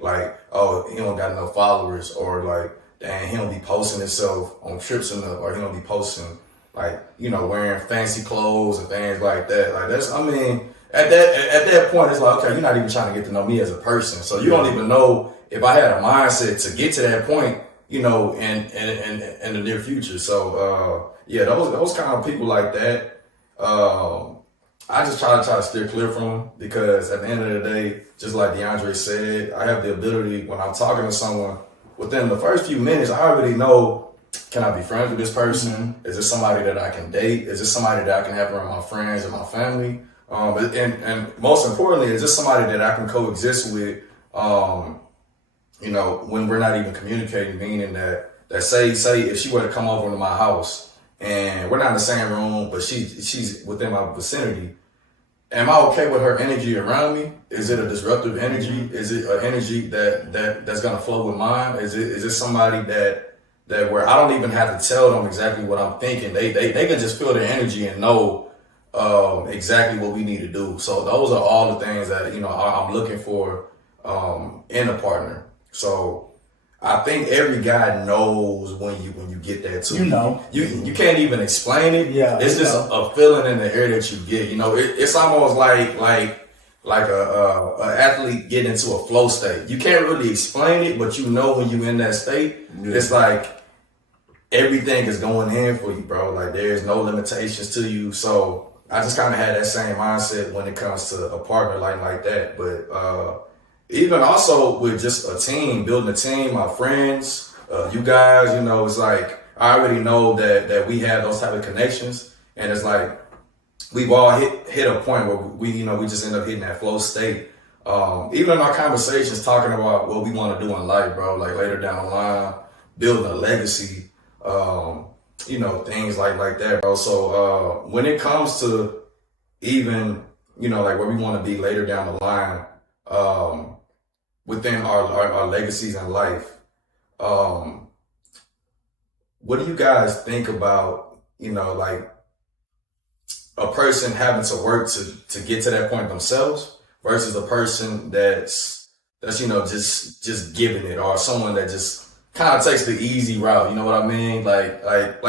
like oh, he don't got no followers, or like, dang, he don't be posting himself on trips enough, or he don't be posting like, wearing fancy clothes and things like that. Like that's, at that point, it's like, okay, you're not even trying to get to know me as a person. So you don't even know if I had a mindset to get to that point, in the near future. So, those kind of people like that, I just try to steer clear from them, because at the end of the day, just like De'Andre said, I have the ability, when I'm talking to someone, within the first few minutes, I already know, can I be friends with this person? Mm-hmm. Is this somebody that I can date? Is this somebody that I can have around my friends and my family? And most importantly, is this somebody that I can coexist with, when we're not even communicating, meaning that say if she were to come over to my house and we're not in the same room, but she's within my vicinity, am I okay with her energy around me? Is it a disruptive energy? Is it an energy that's gonna flow with mine? Is it somebody that where I don't even have to tell them exactly what I'm thinking? They can just feel their energy and know exactly what we need to do. So those are all the things that I'm looking for in a partner. So I think every guy knows when you get that too. You can't even explain it. Yeah, it's just a feeling in the air that you get. It's almost like a athlete getting into a flow state. You can't really explain it, but when you're in that state, it's like everything is going in for you, bro. Like there's no limitations to you. So I just kind of had that same mindset when it comes to a partner like that. But even also with just a team, building a team, my friends, you guys, it's like I already know that we have those type of connections, and it's like we've all hit a point where we just end up hitting that flow state. Even in our conversations, talking about what we want to do in life, bro, like later down the line, building a legacy, things like that, bro. So when it comes to even like where we want to be later down the line, within our legacies in life, what do you guys think about, like a person having to work to get to that point themselves versus a person that's just giving it, or someone that just kind of takes the easy route, you know what I mean? Like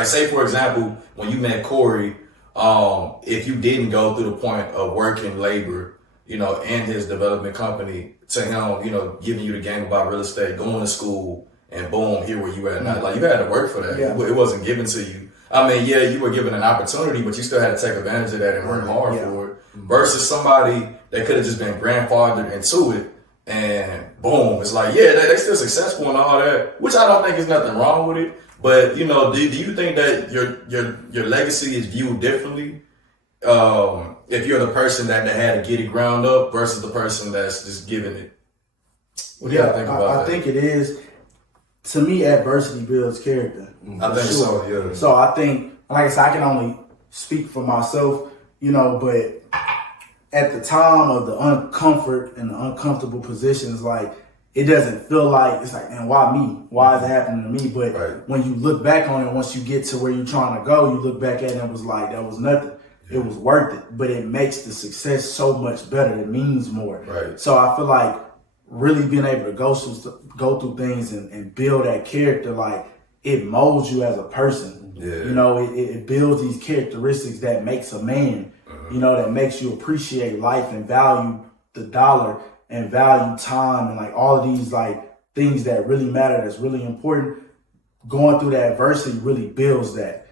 say for example, when you met Corey, if you didn't go through the point of working labor, in his development company, to him, giving you the game about real estate, going to school, and boom, here where you at now. Like you had to work for that. Yeah. It wasn't given to you. You were given an opportunity, but you still had to take advantage of that and work hard for it. Versus somebody that could have just been grandfathered into it, and boom, it's like, they're still successful and all that, which I don't think is nothing wrong with it. But do you think that your legacy is viewed differently? If you're the person that had to get it ground up versus the person that's just giving it. What do you think about that? I think it is. To me, adversity builds character. I think so, yeah. So I think, like I said, I can only speak for myself, but at the time of the uncomfort and the uncomfortable positions, like it doesn't feel like, it's like, man, why me? Why is it happening to me? But Right. when you look back on it, once you get to where you're trying to go, you look back at it and it was like, that was nothing. It was worth it, but it makes the success so much better. It means more. Right. So I feel like really being able to go through things and build that character, like it molds you as a person. Yeah. You know, it builds these characteristics that makes a man, you know, that makes you appreciate life and value the dollar and value time and like all of these like things that really matter, that's really important. Going through that adversity really builds that.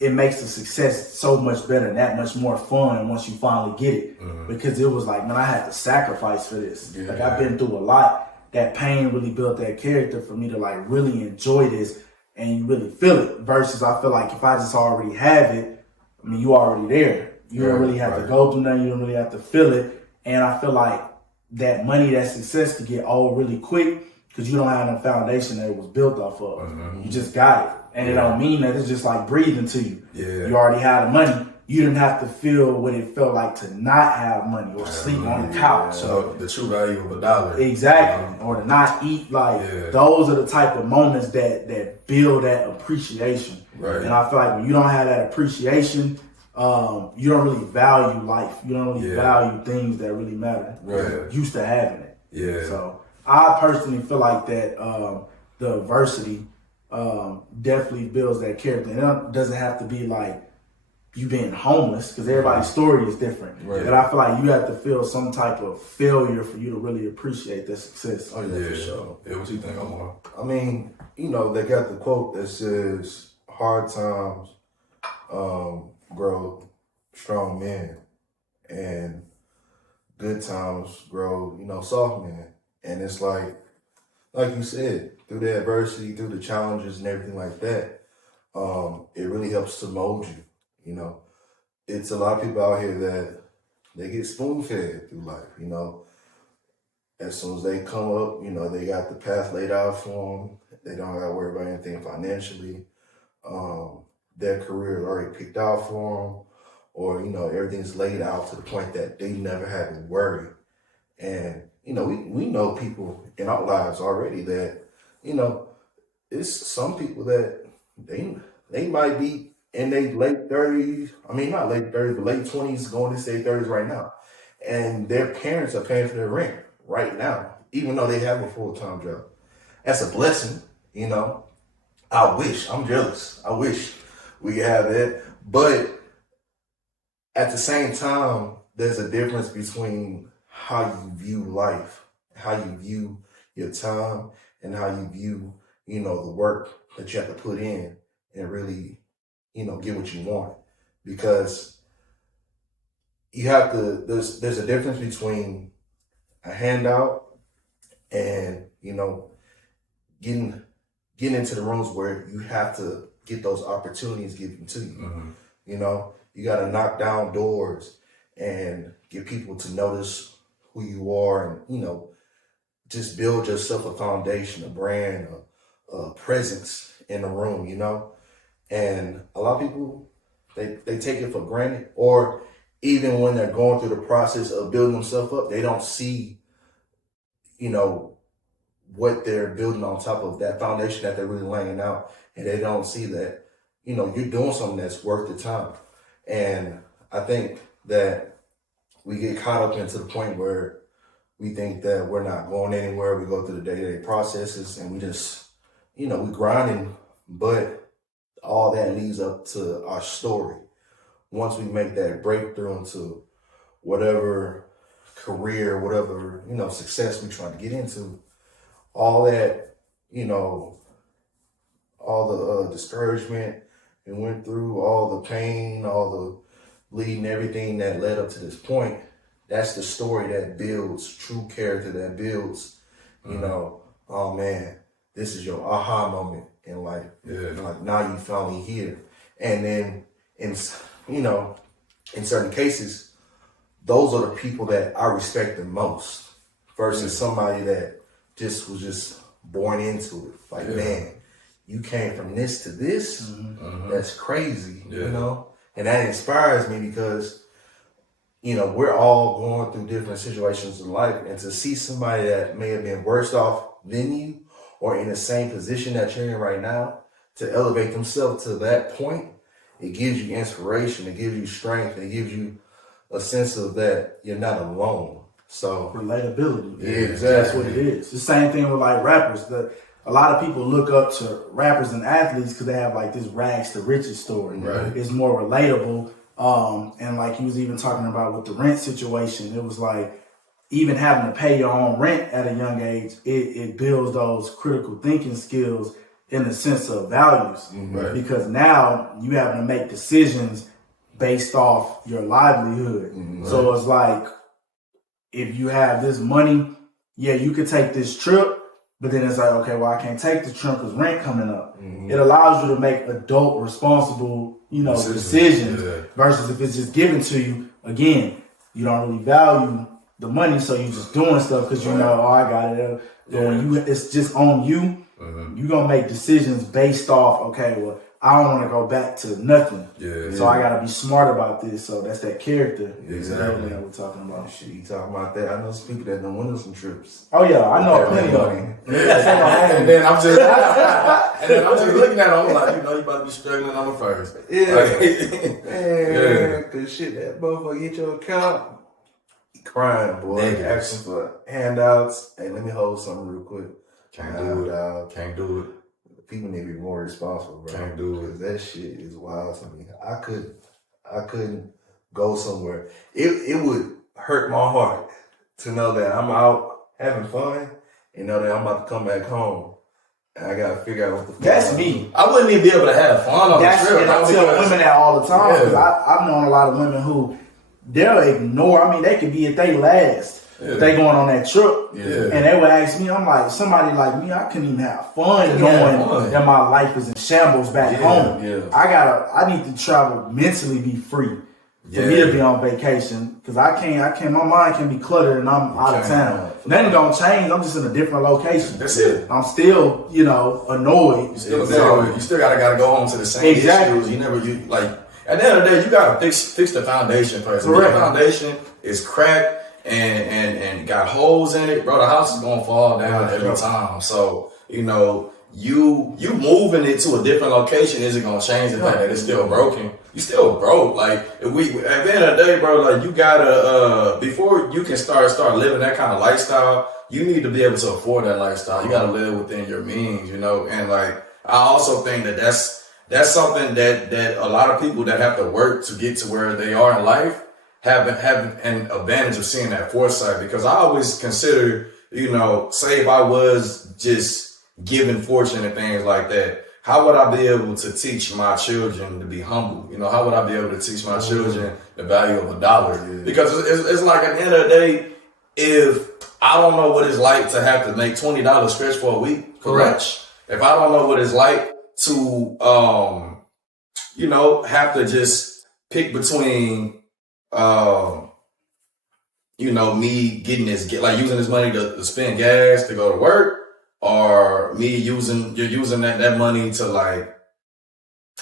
It makes the success so much better and that much more fun once you finally get it. Because it was like, man, I had to sacrifice for this. Yeah. Like I've been through a lot. That pain really built that character for me to like really enjoy this and you really feel it. Versus I feel like if I just already have it, I mean, you already there. You don't really have to go through nothing. You don't really have to feel it. And I feel like that money, that success could get old really quick because you don't have no foundation that it was built off of. You just got it. And it don't mean that it's just like breathing to you. Yeah. You already had the money. You didn't have to feel what it felt like to not have money or sleep on the couch. So the true value of a dollar. Exactly. Or to not eat. Like those are the type of moments that build that appreciation. Right. And I feel like when you don't have that appreciation, you don't really value life. You don't really value things that really matter. Right. You're used to having it. Yeah. So I personally feel like that the adversity definitely builds that character. And it doesn't have to be like you being homeless because everybody's story is different. Right. But I feel like you have to feel some type of failure for you to really appreciate the success. Oh yeah, for sure. Yeah, what you think, Omar? I mean, you know, they got the quote that says, hard times grow strong men and good times grow, you know, soft men. And it's like you said, through the adversity, through the challenges and everything like that, it really helps to mold you. You know, it's a lot of people out here that they get spoon-fed through life, you know. As soon as they come up, you know, they got the path laid out for them. They don't got to worry about anything financially. Their career is already picked out for them. Or, you know, everything's laid out to the point that they never had to worry. And, you know, we know people in our lives already that, you know, it's some people that they might be in their late 30s, I mean, not late 30s, but late 20s, going to say 30s right now. And their parents are paying for their rent right now, even though they have a full-time job. That's a blessing, you know. I'm jealous. I wish we could have that. But at the same time, there's a difference between how you view life, how you view your time, and how you view, you know, the work that you have to put in and really, you know, get what you want. Because you have to, there's a difference between a handout and, you know, getting into the rooms where you have to get those opportunities given to you. You know, you got to knock down doors and get people to notice who you are and, you know, just build yourself a foundation, a brand, a presence in the room, you know. And a lot of people, they take it for granted, or even when they're going through the process of building themselves up, they don't see, you know, what they're building on top of that foundation that they're really laying out. And they don't see that, you know, you're doing something that's worth the time. And I think that we get caught up into the point where we think that we're not going anywhere. We go through the day-to-day processes and we just, you know, we grinding, but all that leads up to our story. Once we make that breakthrough into whatever career, whatever, you know, success we try to get into, all that, you know, all the discouragement we went through, all the pain, all the bleeding, everything that led up to this point, that's the story that builds true character, that builds, you know, oh man, this is your aha moment in life. Like now you finally here. And then you know, in certain cases, those are the people that I respect the most versus somebody that was just born into it. Like, man, you came from this to this. That's crazy, you know? And that inspires me because you know, we're all going through different situations in life, and to see somebody that may have been worse off than you or in the same position that you're in right now, to elevate themselves to that point, it gives you inspiration, it gives you strength, it gives you a sense of that you're not alone. So relatability. Yeah, exactly. That's what it is. The same thing with like rappers. A lot of people look up to rappers and athletes because they have like this rags to riches story. Right. It's more relatable. And like he was even talking about with the rent situation, it was like even having to pay your own rent at a young age, it builds those critical thinking skills in the sense of values. Right. Because now you having to make decisions based off your livelihood. Right. So it's like, if you have this money, yeah, you could take this trip, but then it's like, okay, well, I can't take the trip because rent coming up. It allows you to make adult, responsible, decisions versus if it's just given to you. Again, you don't really value the money, so you're just doing stuff because I got it. So when it's just on you, you're gonna make decisions based off, okay, well, I don't want to go back to nothing. So I gotta be smart about this. So that's that character. Exactly. That we're talking about. Shit, you talking about that? I know some people that done went on some trips. Oh yeah, I know plenty of them. And then I'm just looking at him like, you about to be struggling on the first. Cause shit, that motherfucker get your account, he crying, boy. Niggas. Asking for handouts. Hey, let me hold something real quick. Can't do it. Can't do it. People need to be more responsible, bro. Can't do it. That shit is wild to me. I couldn't go somewhere. It would hurt my heart to know that I'm out having fun and know that I'm about to come back home and I gotta figure out what the fuck. That's me. I wouldn't even be able to have fun on the trip. And I tell women that all the time because I've known a lot of women who they'll ignore. I mean, they could be at their last. If they going on that trip, and they would ask me, I'm like, somebody like me, I couldn't even have fun knowing that my life is in shambles back home. I need to travel mentally, be free for me to be on vacation because I can't. My mind can be cluttered and I'm out of town. Nothing gonna change. I'm just in a different location. That's it. I'm still, annoyed. You still gotta go home to the same issues. At the end of the day, you gotta fix the foundation first. If the foundation is cracked and got holes in it, bro, the house is gonna fall down every time. So, you moving it to a different location isn't gonna change the fact that it's still broken. You still broke. Like at the end of the day, bro, like you gotta before you can start living that kind of lifestyle, you need to be able to afford that lifestyle. You gotta live within your means, and like I also think that's something that a lot of people that have to work to get to where they are in life have an advantage of seeing that foresight, because I always consider, say if I was just given fortune and things like that, how would I be able to teach my children to be humble? How would I be able to teach my children the value of $1? Because it's like at the end of the day, if I don't know what it's like to have to make $20 stretch for a week for lunch, if I don't know what it's like to, have to just pick between me getting using this money to spend gas to go to work, or me using that money to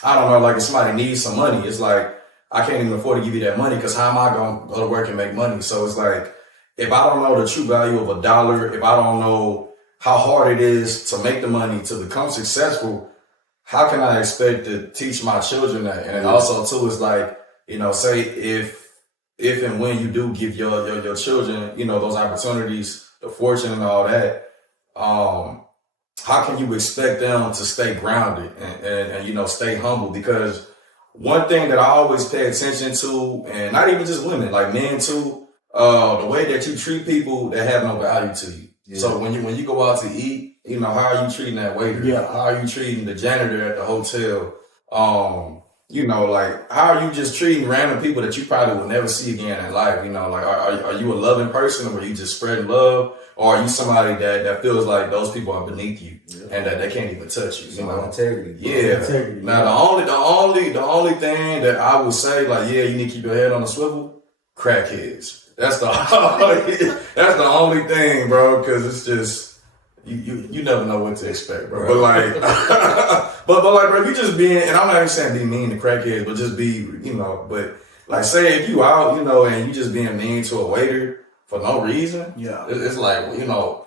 if somebody needs some money, it's like, I can't even afford to give you that money because how am I going to go to work and make money? So it's like, if I don't know the true value of $1, if I don't know how hard it is to make the money to become successful, how can I expect to teach my children that? And also too, it's like, say if and when you do give your children, those opportunities, the fortune and all that, how can you expect them to stay grounded and stay humble? Because one thing that I always pay attention to, and not even just women, like men too, the way that you treat people that have no value to you. Yeah. So when you go out to eat, how are you treating that waiter? Yeah. How are you treating the janitor at the hotel? How are you just treating random people that you probably will never see again in life? Are you a loving person, or are you just spreading love? Or are you somebody that feels like those people are beneath you and that they can't even touch you? Integrity. Yeah. Integrity. Now the only thing that I would say, you need to keep your head on the swivel, crackheads. That's the only thing, bro, because it's just you never know what to expect, bro. Right. But bro, you just being, and I'm not even saying be mean to crackheads, but just be, but like say if you out, you know, and you just being mean to a waiter for no reason. Yeah. It's like, you know,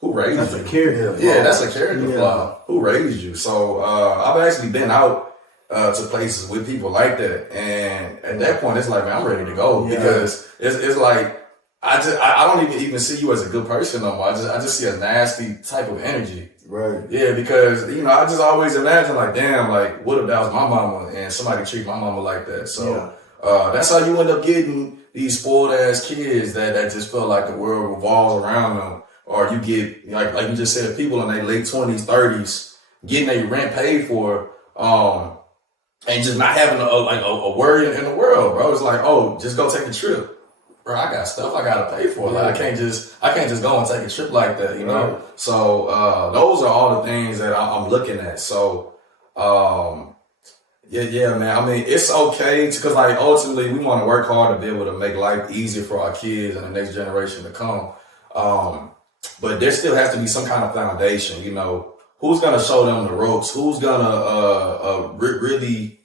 who raised That's you? a character. Yeah, that's a character flaw. Who raised you? So I've actually been out to places with people like that, and at that point, it's like, man, I'm ready to go because it's like I don't even see you as a good person no more. I just see a nasty type of energy. Right. Yeah, because you know, I just always imagine like, damn, like what if that was my mama and somebody treat my mama like that? So that's how you end up getting these spoiled ass kids that just feel like the world revolves around them. Or you get, like you just said, people in their late 20s, 30s, getting their rent paid for, and just not having a worry in the world, bro. It's like, oh, just go take a trip. Bro, I got stuff I gotta pay for. Like I can't just go and take a trip like that, you know? So those are all the things that I'm looking at. So yeah, man. I mean, it's okay because like ultimately we want to work hard to be able to make life easier for our kids and the next generation to come. But there still has to be some kind of foundation, you know. Who's gonna show them the ropes? Who's gonna really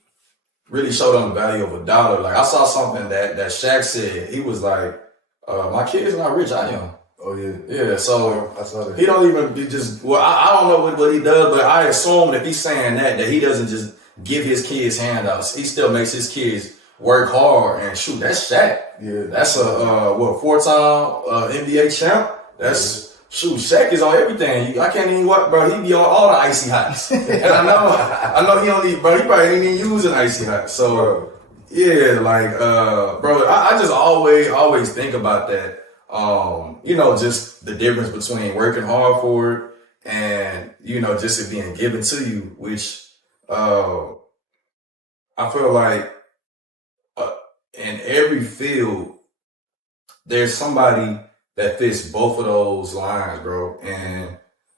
show them the value of a dollar? Like I saw something that Shaq said. He was like, "My kid's not rich. I am." Oh yeah. Yeah. So I saw that. he don't even just. Well, I don't know what he does, but I assume if he's saying that he doesn't just give his kids handouts. He still makes his kids work hard and shoot. That's Shaq. Yeah. That's a 4-time NBA champ. That's shoot. Shaq is on everything. I can't even watch, bro. He be on all the icy hots, and I know he only, bro. He probably ain't even use an icy hot. So yeah, like bro, I just always think about that. You know, just the difference between working hard for it and you know just it being given to you, which I feel like in every field there's somebody that fits both of those lines, bro. And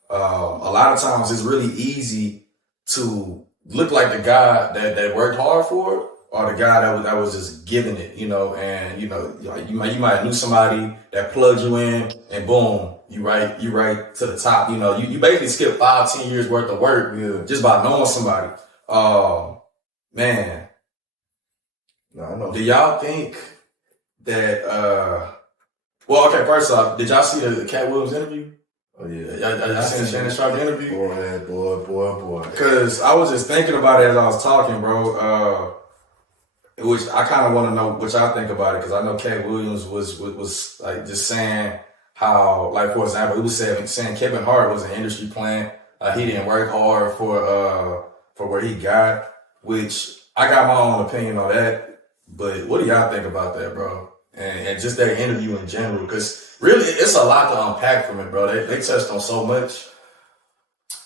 a lot of times it's really easy to look like the guy that worked hard for it, or the guy that was just giving it, you know. And you know, you might have knew somebody that plugged you in, and boom, you right to the top. You know, you basically skip 5-10 years worth of work just by knowing somebody. Man, no, I know. Do y'all think that? Well, okay, first off, did y'all see the Katt Williams interview? Oh, yeah. Y'all seen the Shannon Sharp interview? Boy. Because I was just thinking about it as I was talking, bro. Which I kind of want to know what y'all think about it, because I know Katt Williams was like just saying how, like, for example, he was saying Kevin Hart was an industry plant. He didn't work hard for where he got, which I got my own opinion on that. But what do y'all think about that, bro? And just that interview in general, because really it's a lot to unpack from it, bro. They touched on so much.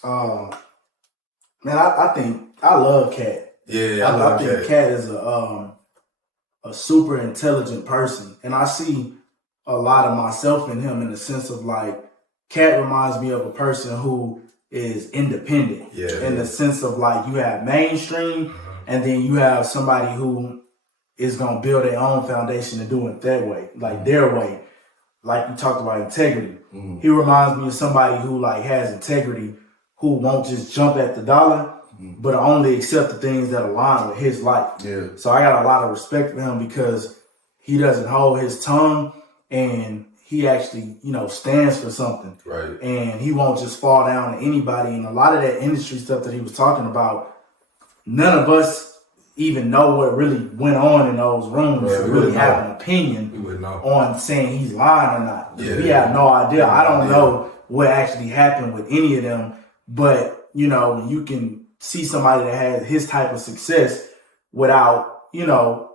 Man, I think I love Katt. Yeah, I think Katt is a super intelligent person, and I see a lot of myself in him in the sense of like Katt reminds me of a person who is independent. In the sense of like you have mainstream, and then you have somebody who is gonna build their own foundation and do it that way, like their way. Like you talked about integrity. He reminds me of somebody who like has integrity, who won't just jump at the dollar, but only accept the things that align with his life. Yeah. So I got a lot of respect for him because he doesn't hold his tongue and he actually, you know, stands for something. Right. And he won't just fall down to anybody. And a lot of that industry stuff that he was talking about, none of us even know what really went on in those rooms to really have an opinion on saying he's lying or not. We have no idea. I don't know what actually happened with any of them, but you know, you can see somebody that has his type of success without, you know,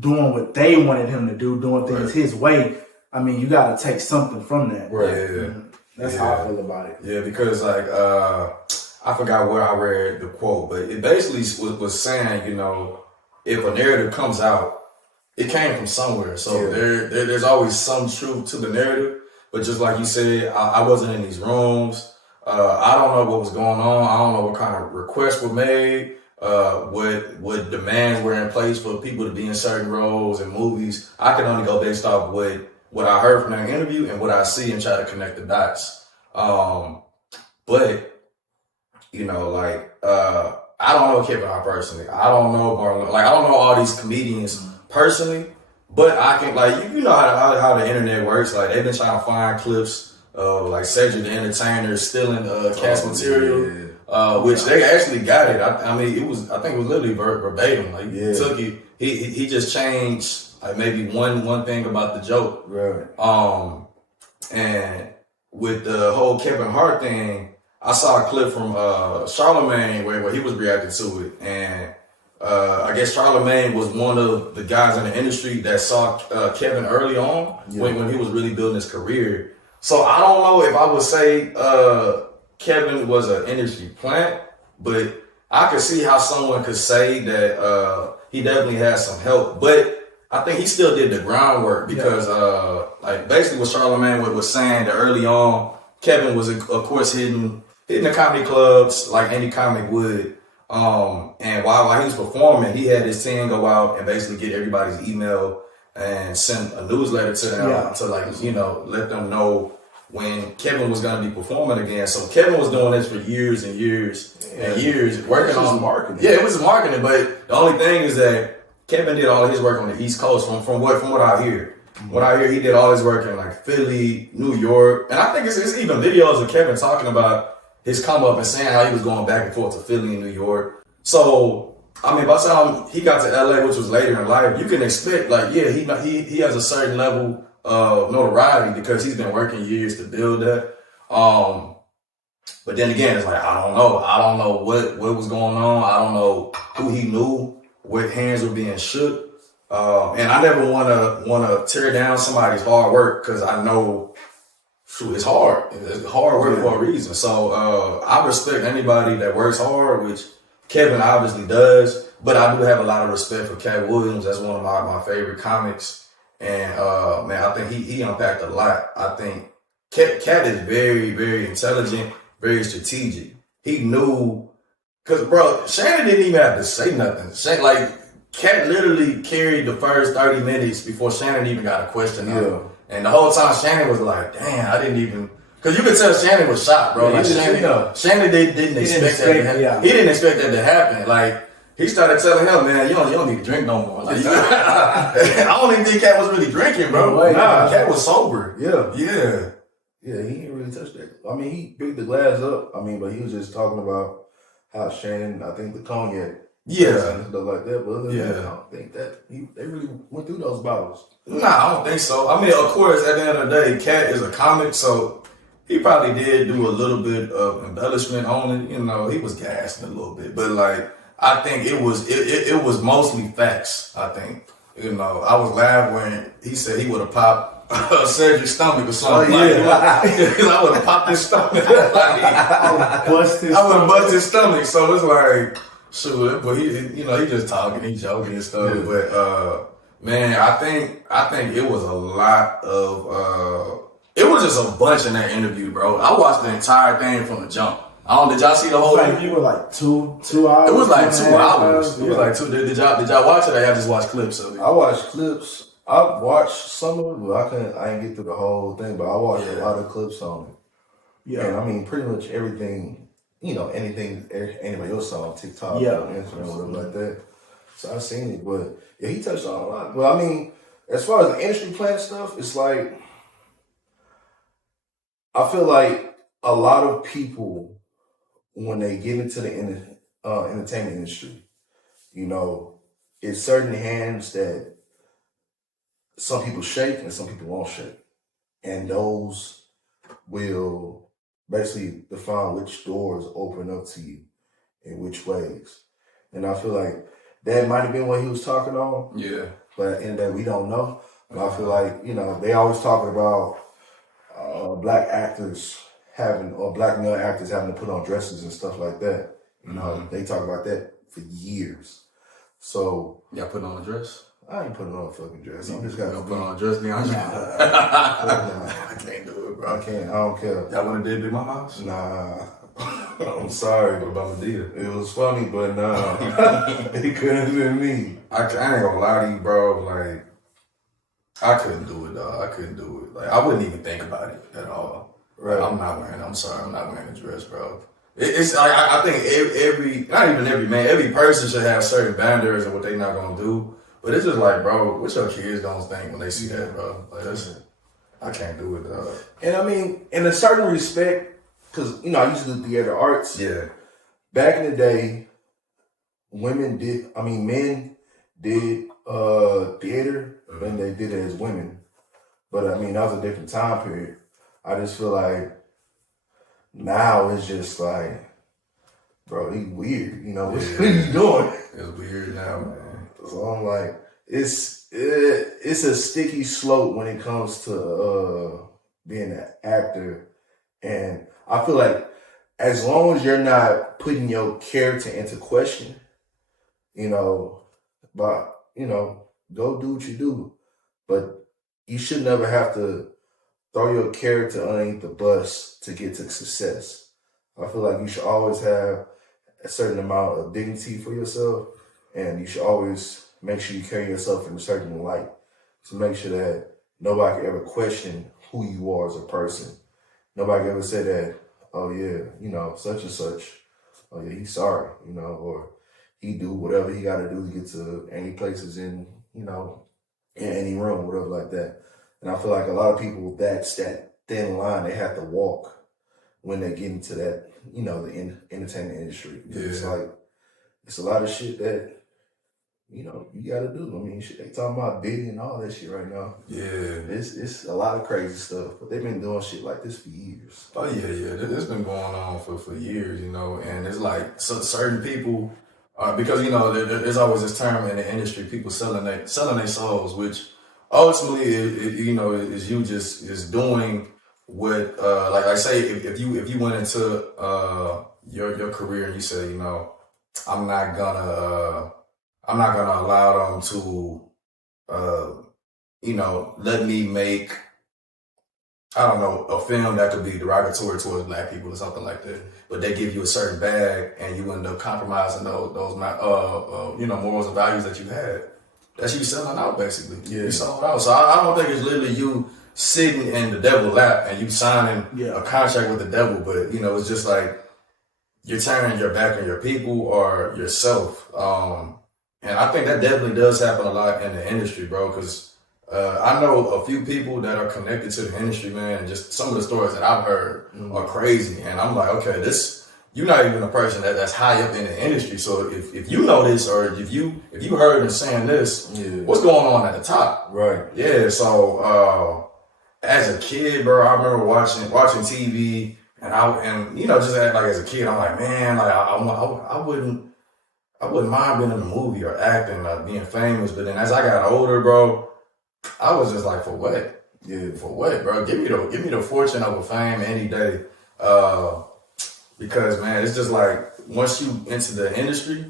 doing what they wanted him to do, doing things his way. I mean, you got to take something from that. Right. That's how I feel about it. Yeah, because like, I forgot where I read the quote, but it basically was saying, you know, if a narrative comes out, it came from somewhere. So there's always some truth to the narrative. But just like you said, I wasn't in these rooms. I don't know what was going on. I don't know what kind of requests were made, what demands were in place for people to be in certain roles and movies. I can only go based off what I heard from that interview and what I see and try to connect the dots. But you know, like, I don't know Kevin Hart personally. I don't know Marlon. Like, I don't know all these comedians personally, but I can like you know how the internet works. Like they've been trying to find clips of like Cedric the Entertainer stealing cast material, which they actually got it. I mean, I think it was literally verbatim. Like he took it. He just changed like maybe one thing about the joke. Right. And with the whole Kevin Hart thing, I saw a clip from Charlemagne where he was reacting to it, and I guess Charlemagne was one of the guys in the industry that saw Kevin early on when he was really building his career. So I don't know if I would say Kevin was an industry plant, but I could see how someone could say that he definitely has some help. But I think he still did the groundwork because like basically what Charlemagne was saying that early on, Kevin was of course hitting the comedy clubs like any comic would. And while he was performing, he had his team go out and basically get everybody's email and send a newsletter to them to like, you know, let them know when Kevin was going to be performing again. So Kevin was doing this for years and years and years, working on marketing. Yeah, it was marketing, but the only thing is that Kevin did all of his work on the East Coast from what I hear. Mm-hmm. What I hear, he did all his work in like Philly, New York, and I think it's even videos of Kevin talking about his come up and saying how he was going back and forth to Philly and New York. So, I mean, by the time he got to LA, which was later in life, you can expect like, yeah, he has a certain level of notoriety because he's been working years to build that. But then again, it's like, I don't know what was going on. I don't know who he knew, what hands were being shook. And I never wanna tear down somebody's hard work because I know it's hard. It's hard work for a reason. So I respect anybody that works hard, which Kevin obviously does, but I do have a lot of respect for Katt Williams. That's one of my favorite comics. And man, I think he unpacked a lot. I think Katt is very, very intelligent, very strategic. He knew, cause bro, Shannon didn't even have to say nothing. Katt literally carried the first 30 minutes before Shannon even got a question out. And the whole time Shannon was like, damn, I didn't even, cause you could tell Shannon was shocked, bro. Like Shannon didn't expect that to happen. He didn't expect that to happen. Like, he started telling him, man, you don't need to drink no more. Like, I don't even think Katt was really drinking, bro. Nah, Katt was sober. Yeah, he didn't really touch that. I mean, he picked the glass up. I mean, but he was just talking about how Shannon, I think the cognac, and stuff like that. But I don't think that they really went through those bottles. Nah, I don't think so. I mean, of course, at the end of the day, Katt is a comic, so he probably did do a little bit of embellishment on it. You know, he was gassed a little bit, but like, I think it was mostly facts. I think, you know, I was laughing when he said he would have popped Cedric's stomach or something. I would have popped his stomach. I would have busted his stomach. So it's like, shoot, but he just talking, he joking and stuff. Yeah. But man, I think it was a lot of it was just a bunch in that interview, bro. I watched the entire thing from the jump. Did y'all see the whole interview? It was like two hours. It was like 2 hours. It was like 2. Did y'all watch it? Or y'all just watch clips of it? I watched clips. I watched some of it, but I didn't get through the whole thing. But I watched a lot of clips on it. Yeah, and I mean, pretty much everything. You know, anything anybody else saw on TikTok or Instagram or whatever like that. So I seen it, but yeah, he touched on a lot. But I mean, as far as the industry plant stuff, it's like I feel like a lot of people, when they get into the entertainment industry, you know, it's certain hands that some people shake and some people won't shake. And those will basically define which doors open up to you in which ways. And I feel like that might have been what he was talking on. Yeah. But at the end of the day, we don't know. But I feel like, you know, they always talking about black actors or black male actors having to put on dresses and stuff like that. You know, they talk about that for years. So y'all putting on a dress? I ain't putting on a fucking dress. I'm just gonna put on a dress, De'Andre. I can't do it, bro. I can't. I don't care. Y'all wanna did in my house? Nah. I'm sorry. What about Medea? It was funny, but nah. It couldn't have been me. I ain't gonna lie to you, bro. Like, I couldn't do it, dog. I couldn't do it. Like, I wouldn't even think about it at all. Right. I'm not wearing a dress, bro. It's I think every, not even every man, every person should have certain boundaries of what they're not gonna do. But it's just like, bro, what your kids don't think when they see that, bro? Like, I can't do it, dog. And I mean, in a certain respect, because, you know, I used to do theater arts. Yeah. Back in the day, men did theater, and they did it as women. But I mean, that was a different time period. I just feel like now it's just like, bro, he's weird. You know, what he's doing? It's weird now, man. So I'm like, it's a sticky slope when it comes to being an actor. And I feel like as long as you're not putting your character into question, you know, but, you know, go do what you do. But you should never have to throw your character underneath the bus to get to success. I feel like you should always have a certain amount of dignity for yourself, and you should always make sure you carry yourself in a certain light to make sure that nobody can ever question who you are as a person. Nobody can ever say that, oh yeah, you know, such and such, oh yeah, he's sorry, you know, or he do whatever he got to do to get to any places in, you know, in any room, whatever like that. And I feel like a lot of people, that's that thin line they have to walk when they get into that, you know, the entertainment industry. Yeah. It's like, it's a lot of shit that, you know, you got to do. I mean, shit, they talking about Diddy and all that shit right now. Yeah. It's a lot of crazy stuff, but they've been doing shit like this for years. Oh, yeah. This been going on for years, you know, and it's like certain people, because, you know, there's always this term in the industry, people selling their souls, which ultimately, you know, is you just doing what, like I say, if you went into your career and you say, you know, I'm not gonna allow them to, you know, let me make, I don't know, a film that could be derogatory towards black people or something like that. But they give you a certain bag and you end up compromising those you know, morals and values that you had. That's you selling out, basically. Yeah. You sold out. So I don't think it's literally you sitting in the devil's lap and you signing a contract with the devil. But, you know, it's just like you're turning your back on your people or yourself. And I think that definitely does happen a lot in the industry, bro, because I know a few people that are connected to the industry, man, and just some of the stories that I've heard are crazy. And I'm like, okay, you're not even a person that's high up in the industry. So if you know this, or if you heard them saying this, what's going on at the top? Right. Yeah. So as a kid, bro, I remember watching TV, and you know, just like as a kid, I'm like, man, like I wouldn't mind being in a movie or acting or being famous. But then as I got older, bro, I was just like, for what? Yeah, for what, bro? Give me the fortune over fame any day. Because, man, it's just like, once you into the industry,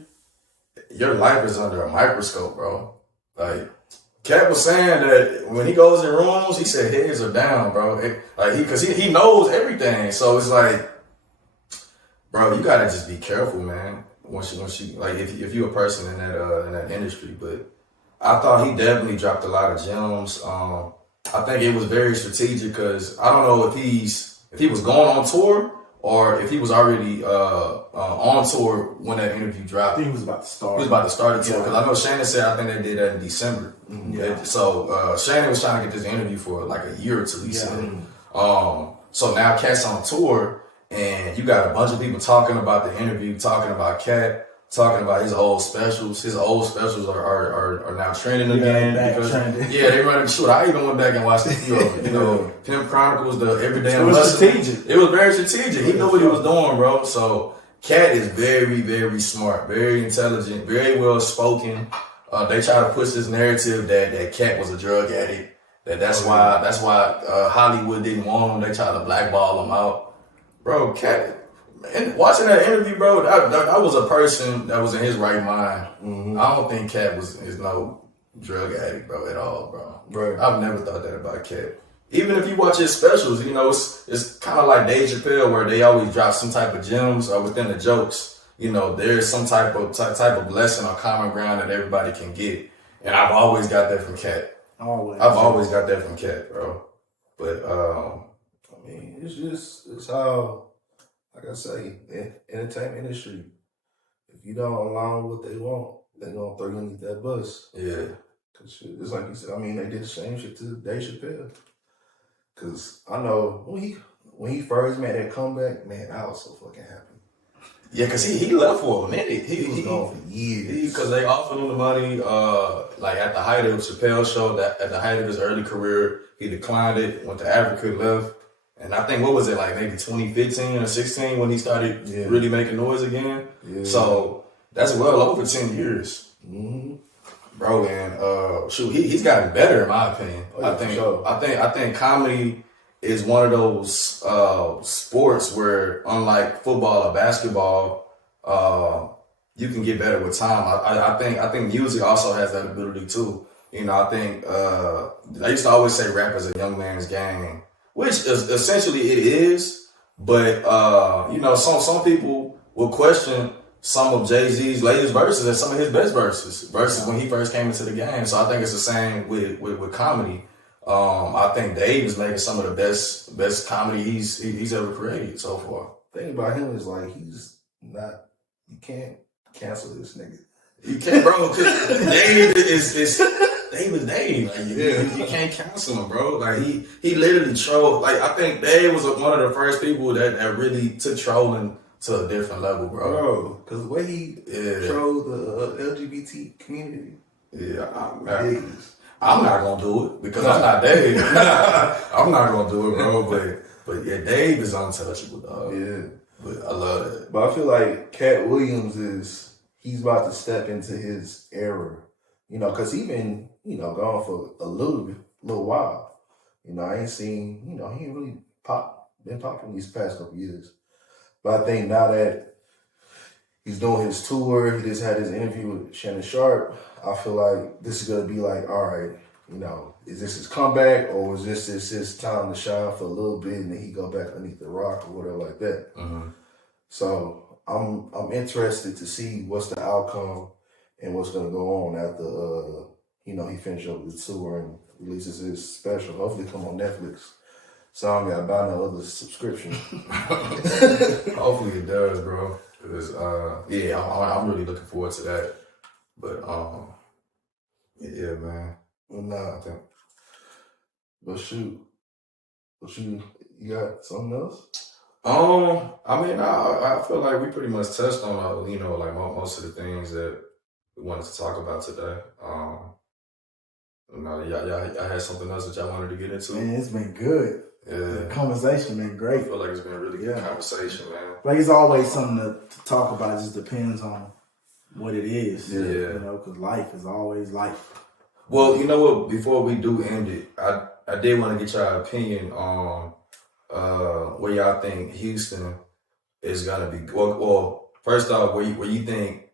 your life is under a microscope, bro. Like, Katt was saying that when he goes in rooms, he said heads are down, bro. Because he knows everything. So it's like, bro, you gotta just be careful, man. Once you like, if you're a person in that industry. But I thought he definitely dropped a lot of gems. I think it was very strategic because I don't know if he was going on tour, or if he was already on tour when that interview dropped. I think he was about to start. He was about to start the tour. Because I know Shannon said, I think they did that in December. Yeah. So Shannon was trying to get this interview for like a year or two, he said. So now Katt's on tour, and you got a bunch of people talking about the interview, talking about Katt, talking about his old specials. His old specials are now trending again. Because, they running short. I even went back and watched a few of them. You know, Pimp Chronicles, the Everyday It was strategic. It was very strategic. He knew what he was doing, bro. So Katt is very, very smart, very intelligent, very well spoken. They try to push this narrative that Katt was a drug addict. That's why Hollywood didn't want him. They tried to blackball him out, bro. Katt. And watching that interview, bro, that was a person that was in his right mind. I don't think Katt is no drug addict, bro, at all, bro. Right. I've never thought that about Katt. Even if you watch his specials, you know, it's kind of like Dave Chapelle, where they always drop some type of gems within the jokes. You know, there's some type of lesson or common ground that everybody can get. And I've always got that from Katt. I've always got that from Katt, bro. But I mean, it's how, like I say, the entertainment industry, if you don't align with what they want, they're gonna throw you underneath that bus. Yeah. Cause shit, it's like you said. I mean, they did the same shit to Dave Chapelle. Cause I know when he first made that comeback, man, I was so fucking happy. Yeah, because he left for a minute. He was gone for years. Because they offered him the money, like at the height of the Chapelle show, that at the height of his early career, he declined it, went to Africa, left. And I think, what was it, like maybe 2015 or 16 when he started really making noise again? Yeah. So that's well over 10 years. Mm-hmm. Bro, and shoot, he's gotten better in my opinion. I think comedy is one of those sports where, unlike football or basketball, you can get better with time. I think music also has that ability too. You know, I think I used to always say rap is a young man's game, which is essentially it is. But you know, some people will question some of Jay-Z's latest verses and some of his best verses when he first came into the game. So I think it's the same with comedy. I think Dave is making some of the best comedy he's ever created so far. The thing about him is like he's not. You can't cancel this nigga. You can't, bro. Cause Dave is Dave. Like you can't cancel him, bro. Like he literally trolled. Like I think Dave was one of the first people that really took trolling to a different level, bro. Because the way he trolled the LGBT community. Yeah, I'm not gonna do it because I'm not Dave. I'm not gonna do it, bro. But yeah, Dave is untouchable, dog. Yeah, but I love it. But I feel like Katt Williams he's about to step into his era, you know, because he's been, you know, gone for a little while. You know, I ain't seen, you know, he ain't really been popular these past couple years. But I think now that he's doing his tour, he just had his interview with Shannon Sharp, I feel like this is going to be like, all right, you know, is this his comeback or is this his time to shine for a little bit and then he go back underneath the rock or whatever like that? Mm-hmm. So I'm interested to see what's the outcome and what's going to go on after, you know, he finishes up the tour and releases his special. Hopefully come on Netflix. So I don't got to buy no other subscription. Hopefully it does, bro. Because, I'm really looking forward to that. But, yeah, man. Well, nah, I think. But shoot. You got something else? I mean, I feel like we pretty much touched on, you know, like most of the things that we wanted to talk about today. Y'all had something else that y'all wanted to get into? Man, it's been good. Yeah. The conversation been great. I feel like it's been a really good conversation, man. Like it's always something to talk about. It just depends on what it is. Yeah. You know, because life is always life. Well, you know what? Before we do end it, I did want to get your opinion on where y'all think Houston is gonna be. Well, first off, where you think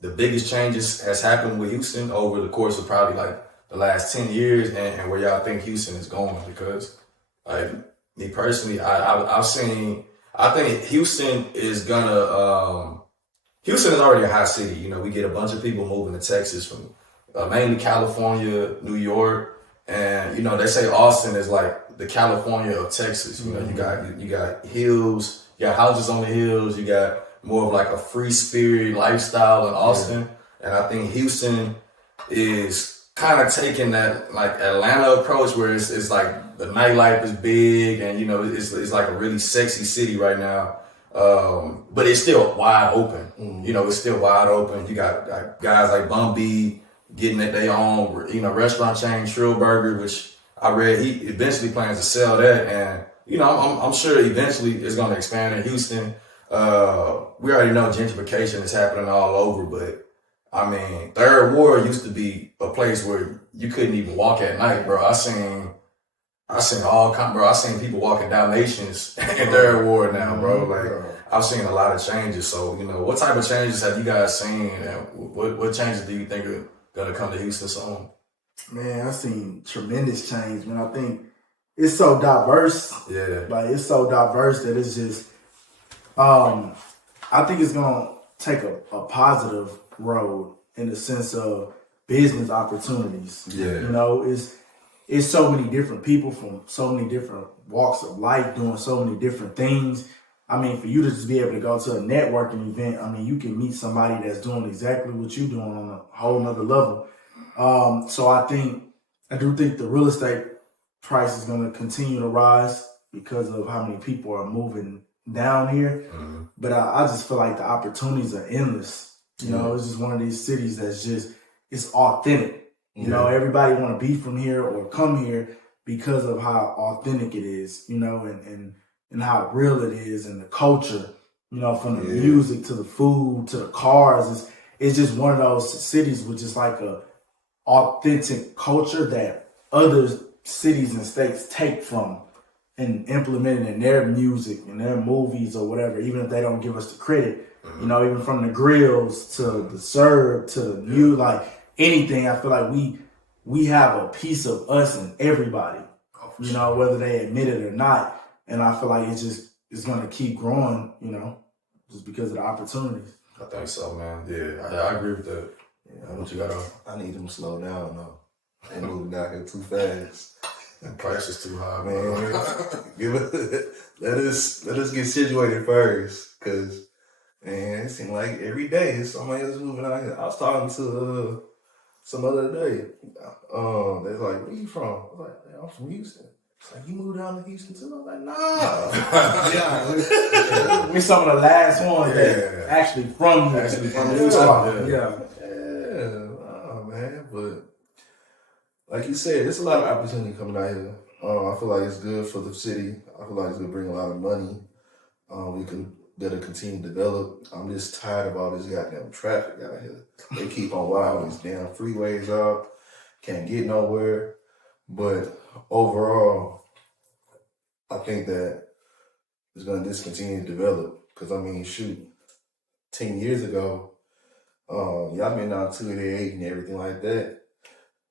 the biggest changes has happened with Houston over the course of probably like the last 10 years, and where y'all think Houston is going, because like me personally, I think Houston is gonna Houston is already a hot city. You know, we get a bunch of people moving to Texas from mainly California, New York, and you know they say Austin is like the California of Texas. You know, you got hills, you got houses on the hills, you got more of like a free spirit lifestyle in Austin, and I think Houston is kind of taking that like Atlanta approach where it's like the nightlife is big and you know it's like a really sexy city right now, but it's still wide open. You know, it's still wide open. You got guys like Bun B getting at their own, you know, restaurant chain, Trill Burger, which I read he eventually plans to sell that, and you know I'm sure eventually it's going to expand in Houston. We already know gentrification is happening all over, but I mean, Third Ward used to be a place where you couldn't even walk at night, bro. I seen all kind, bro. I seen people walking Dalmatians in Third Ward now, bro. Like I've seen a lot of changes. So you know, what type of changes have you guys seen, and what changes do you think are gonna come to Houston soon? Man, I've seen tremendous change. Man, I think it's so diverse. Yeah, like it's so diverse that it's just. I think it's gonna take a positive road in the sense of business opportunities. Yeah, you know, it's so many different people from so many different walks of life doing so many different things. I mean, for you to just be able to go to a networking event, I mean, you can meet somebody that's doing exactly what you're doing on a whole nother level. So I do think the real estate price is going to continue to rise because of how many people are moving down here. Mm-hmm. But I just feel like the opportunities are endless. You know, it's just one of these cities that's just, it's authentic. You know, everybody want to be from here or come here because of how authentic it is, you know, and how real it is, and the culture, you know, from the music to the food to the cars. It's just one of those cities with just like a authentic culture that other cities and states take from and implement it in their music and their movies or whatever, even if they don't give us the credit. You know, even from the grills to the serve to the new, like anything, I feel like we have a piece of us in everybody, you know, whether they admit it or not. And I feel like it's going to keep growing, you know, just because of the opportunities. I think so, man. Yeah, I agree with that. Yeah, What you got on? I need them to slow down though. They moving down here too fast. The price is too high, Man, let us get situated first, cause man, it seems like every day somebody else moving out here. I was talking to some other day. They're like, "Where you from?" I was like, "I'm from Houston." It's like, "You moved down to Houston too?" I was like, "Nah." We some of the last ones that actually from Houston. Yeah. Oh man, but like you said, there's a lot of opportunity coming out here. I feel like it's good for the city. I feel like it's gonna bring a lot of money. That'll continue to develop. I'm just tired of all this goddamn traffic out here. They keep on wilding these damn freeways out. Can't get nowhere. But overall, I think that it's gonna just continue to develop. Cause I mean, shoot, 10 years ago, y'all been down 288 and everything like that.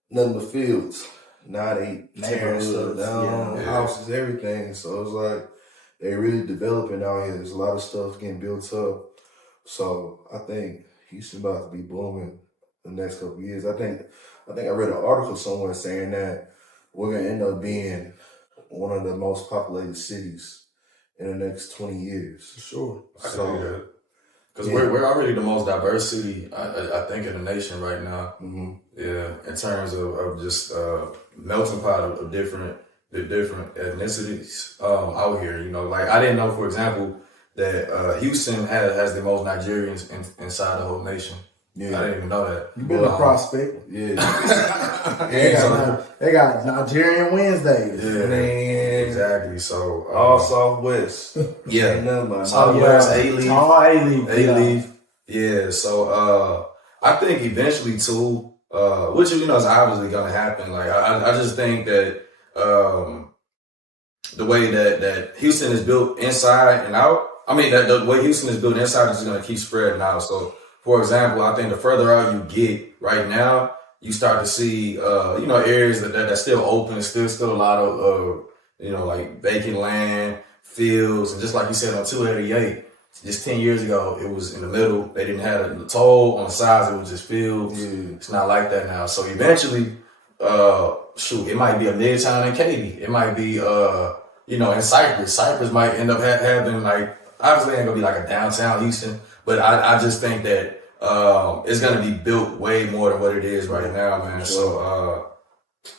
Nothing but fields. Now they tearing stuff down, houses, everything. So it's like they really developing out here. There's a lot of stuff getting built up. So I think Houston about to be booming the next couple of years. I think I read an article somewhere saying that we're gonna end up being one of the most populated cities in the next 20 years. Sure. I can do that. Because we're already the most diverse city, I think, in the nation right now. Mm-hmm. Yeah, in terms of just melting pot of different ethnicities out here. You know, like I didn't know, for example, that Houston has the most Nigerians inside the whole nation. Yeah, I didn't even know that. You been a prospect. Yeah. They got Nigerian Wednesdays. Yeah, man. Exactly. So all Southwest. Yeah. Southwest, A-Leaf. All A-Leaf. A-Leaf. Yeah. So I think eventually too, which you know is obviously gonna happen. Like I just think that the way that Houston is built inside and out. I mean that the way Houston is built inside is just gonna keep spreading out. So for example, I think the further out you get right now, you start to see, areas that's still open, still a lot of, like vacant land, fields. And just like you said on 288, just 10 years ago, it was in the middle. They didn't have a toll on the sides. It was just fields. Yeah. It's not like that now. So eventually, it might be a Midtown in Katy. It might be, in Cypress. Cypress might end up having obviously it ain't gonna be like a downtown Houston. But I just think that it's gonna be built way more than what it is right now, man. So,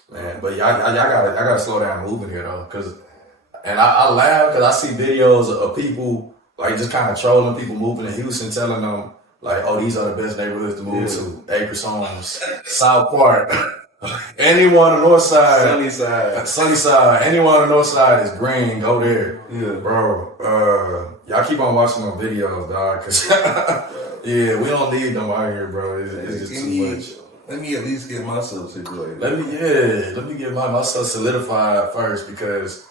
but I gotta slow down moving here though, and I laugh because I see videos of people like just kind of trolling people moving to Houston, telling them like, "Oh, these are the best neighborhoods to move to: Acres Homes, South Park, anyone on the north side, Sunnyside, anyone on the north side is green. Go there, bro." Y'all keep on watching my videos, dog, because we don't need them out here, bro. It's just too much. Let me at least get myself situated. Let me get myself solidified first, because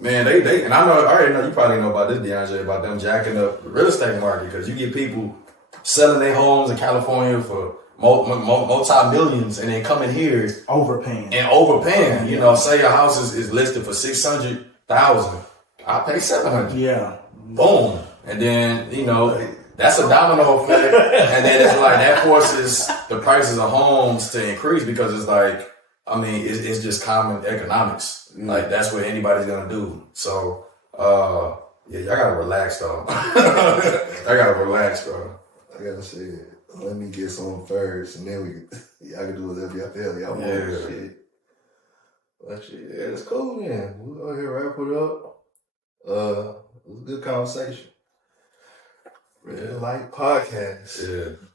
man, they and I already know you probably know about this, De'Andre, about them jacking up the real estate market, because you get people selling their homes in California for multi-millions and then coming here overpaying. You know, say your house is listed for $600,000. I pay $700. Yeah. Boom. And then, that's a domino effect. And then it's like that forces the prices of homes to increase, because it's like, I mean, it's just common economics. Like that's what anybody's gonna do. So Yeah, y'all gotta relax though. I gotta relax, bro. I gotta say it. Let me get some first, and then y'all can do whatever y'all feel. Y'all want shit. But shit, yeah, it's cool, man. We'll go here, wrap it up. It was a good conversation. Redlight Podcast. Yeah.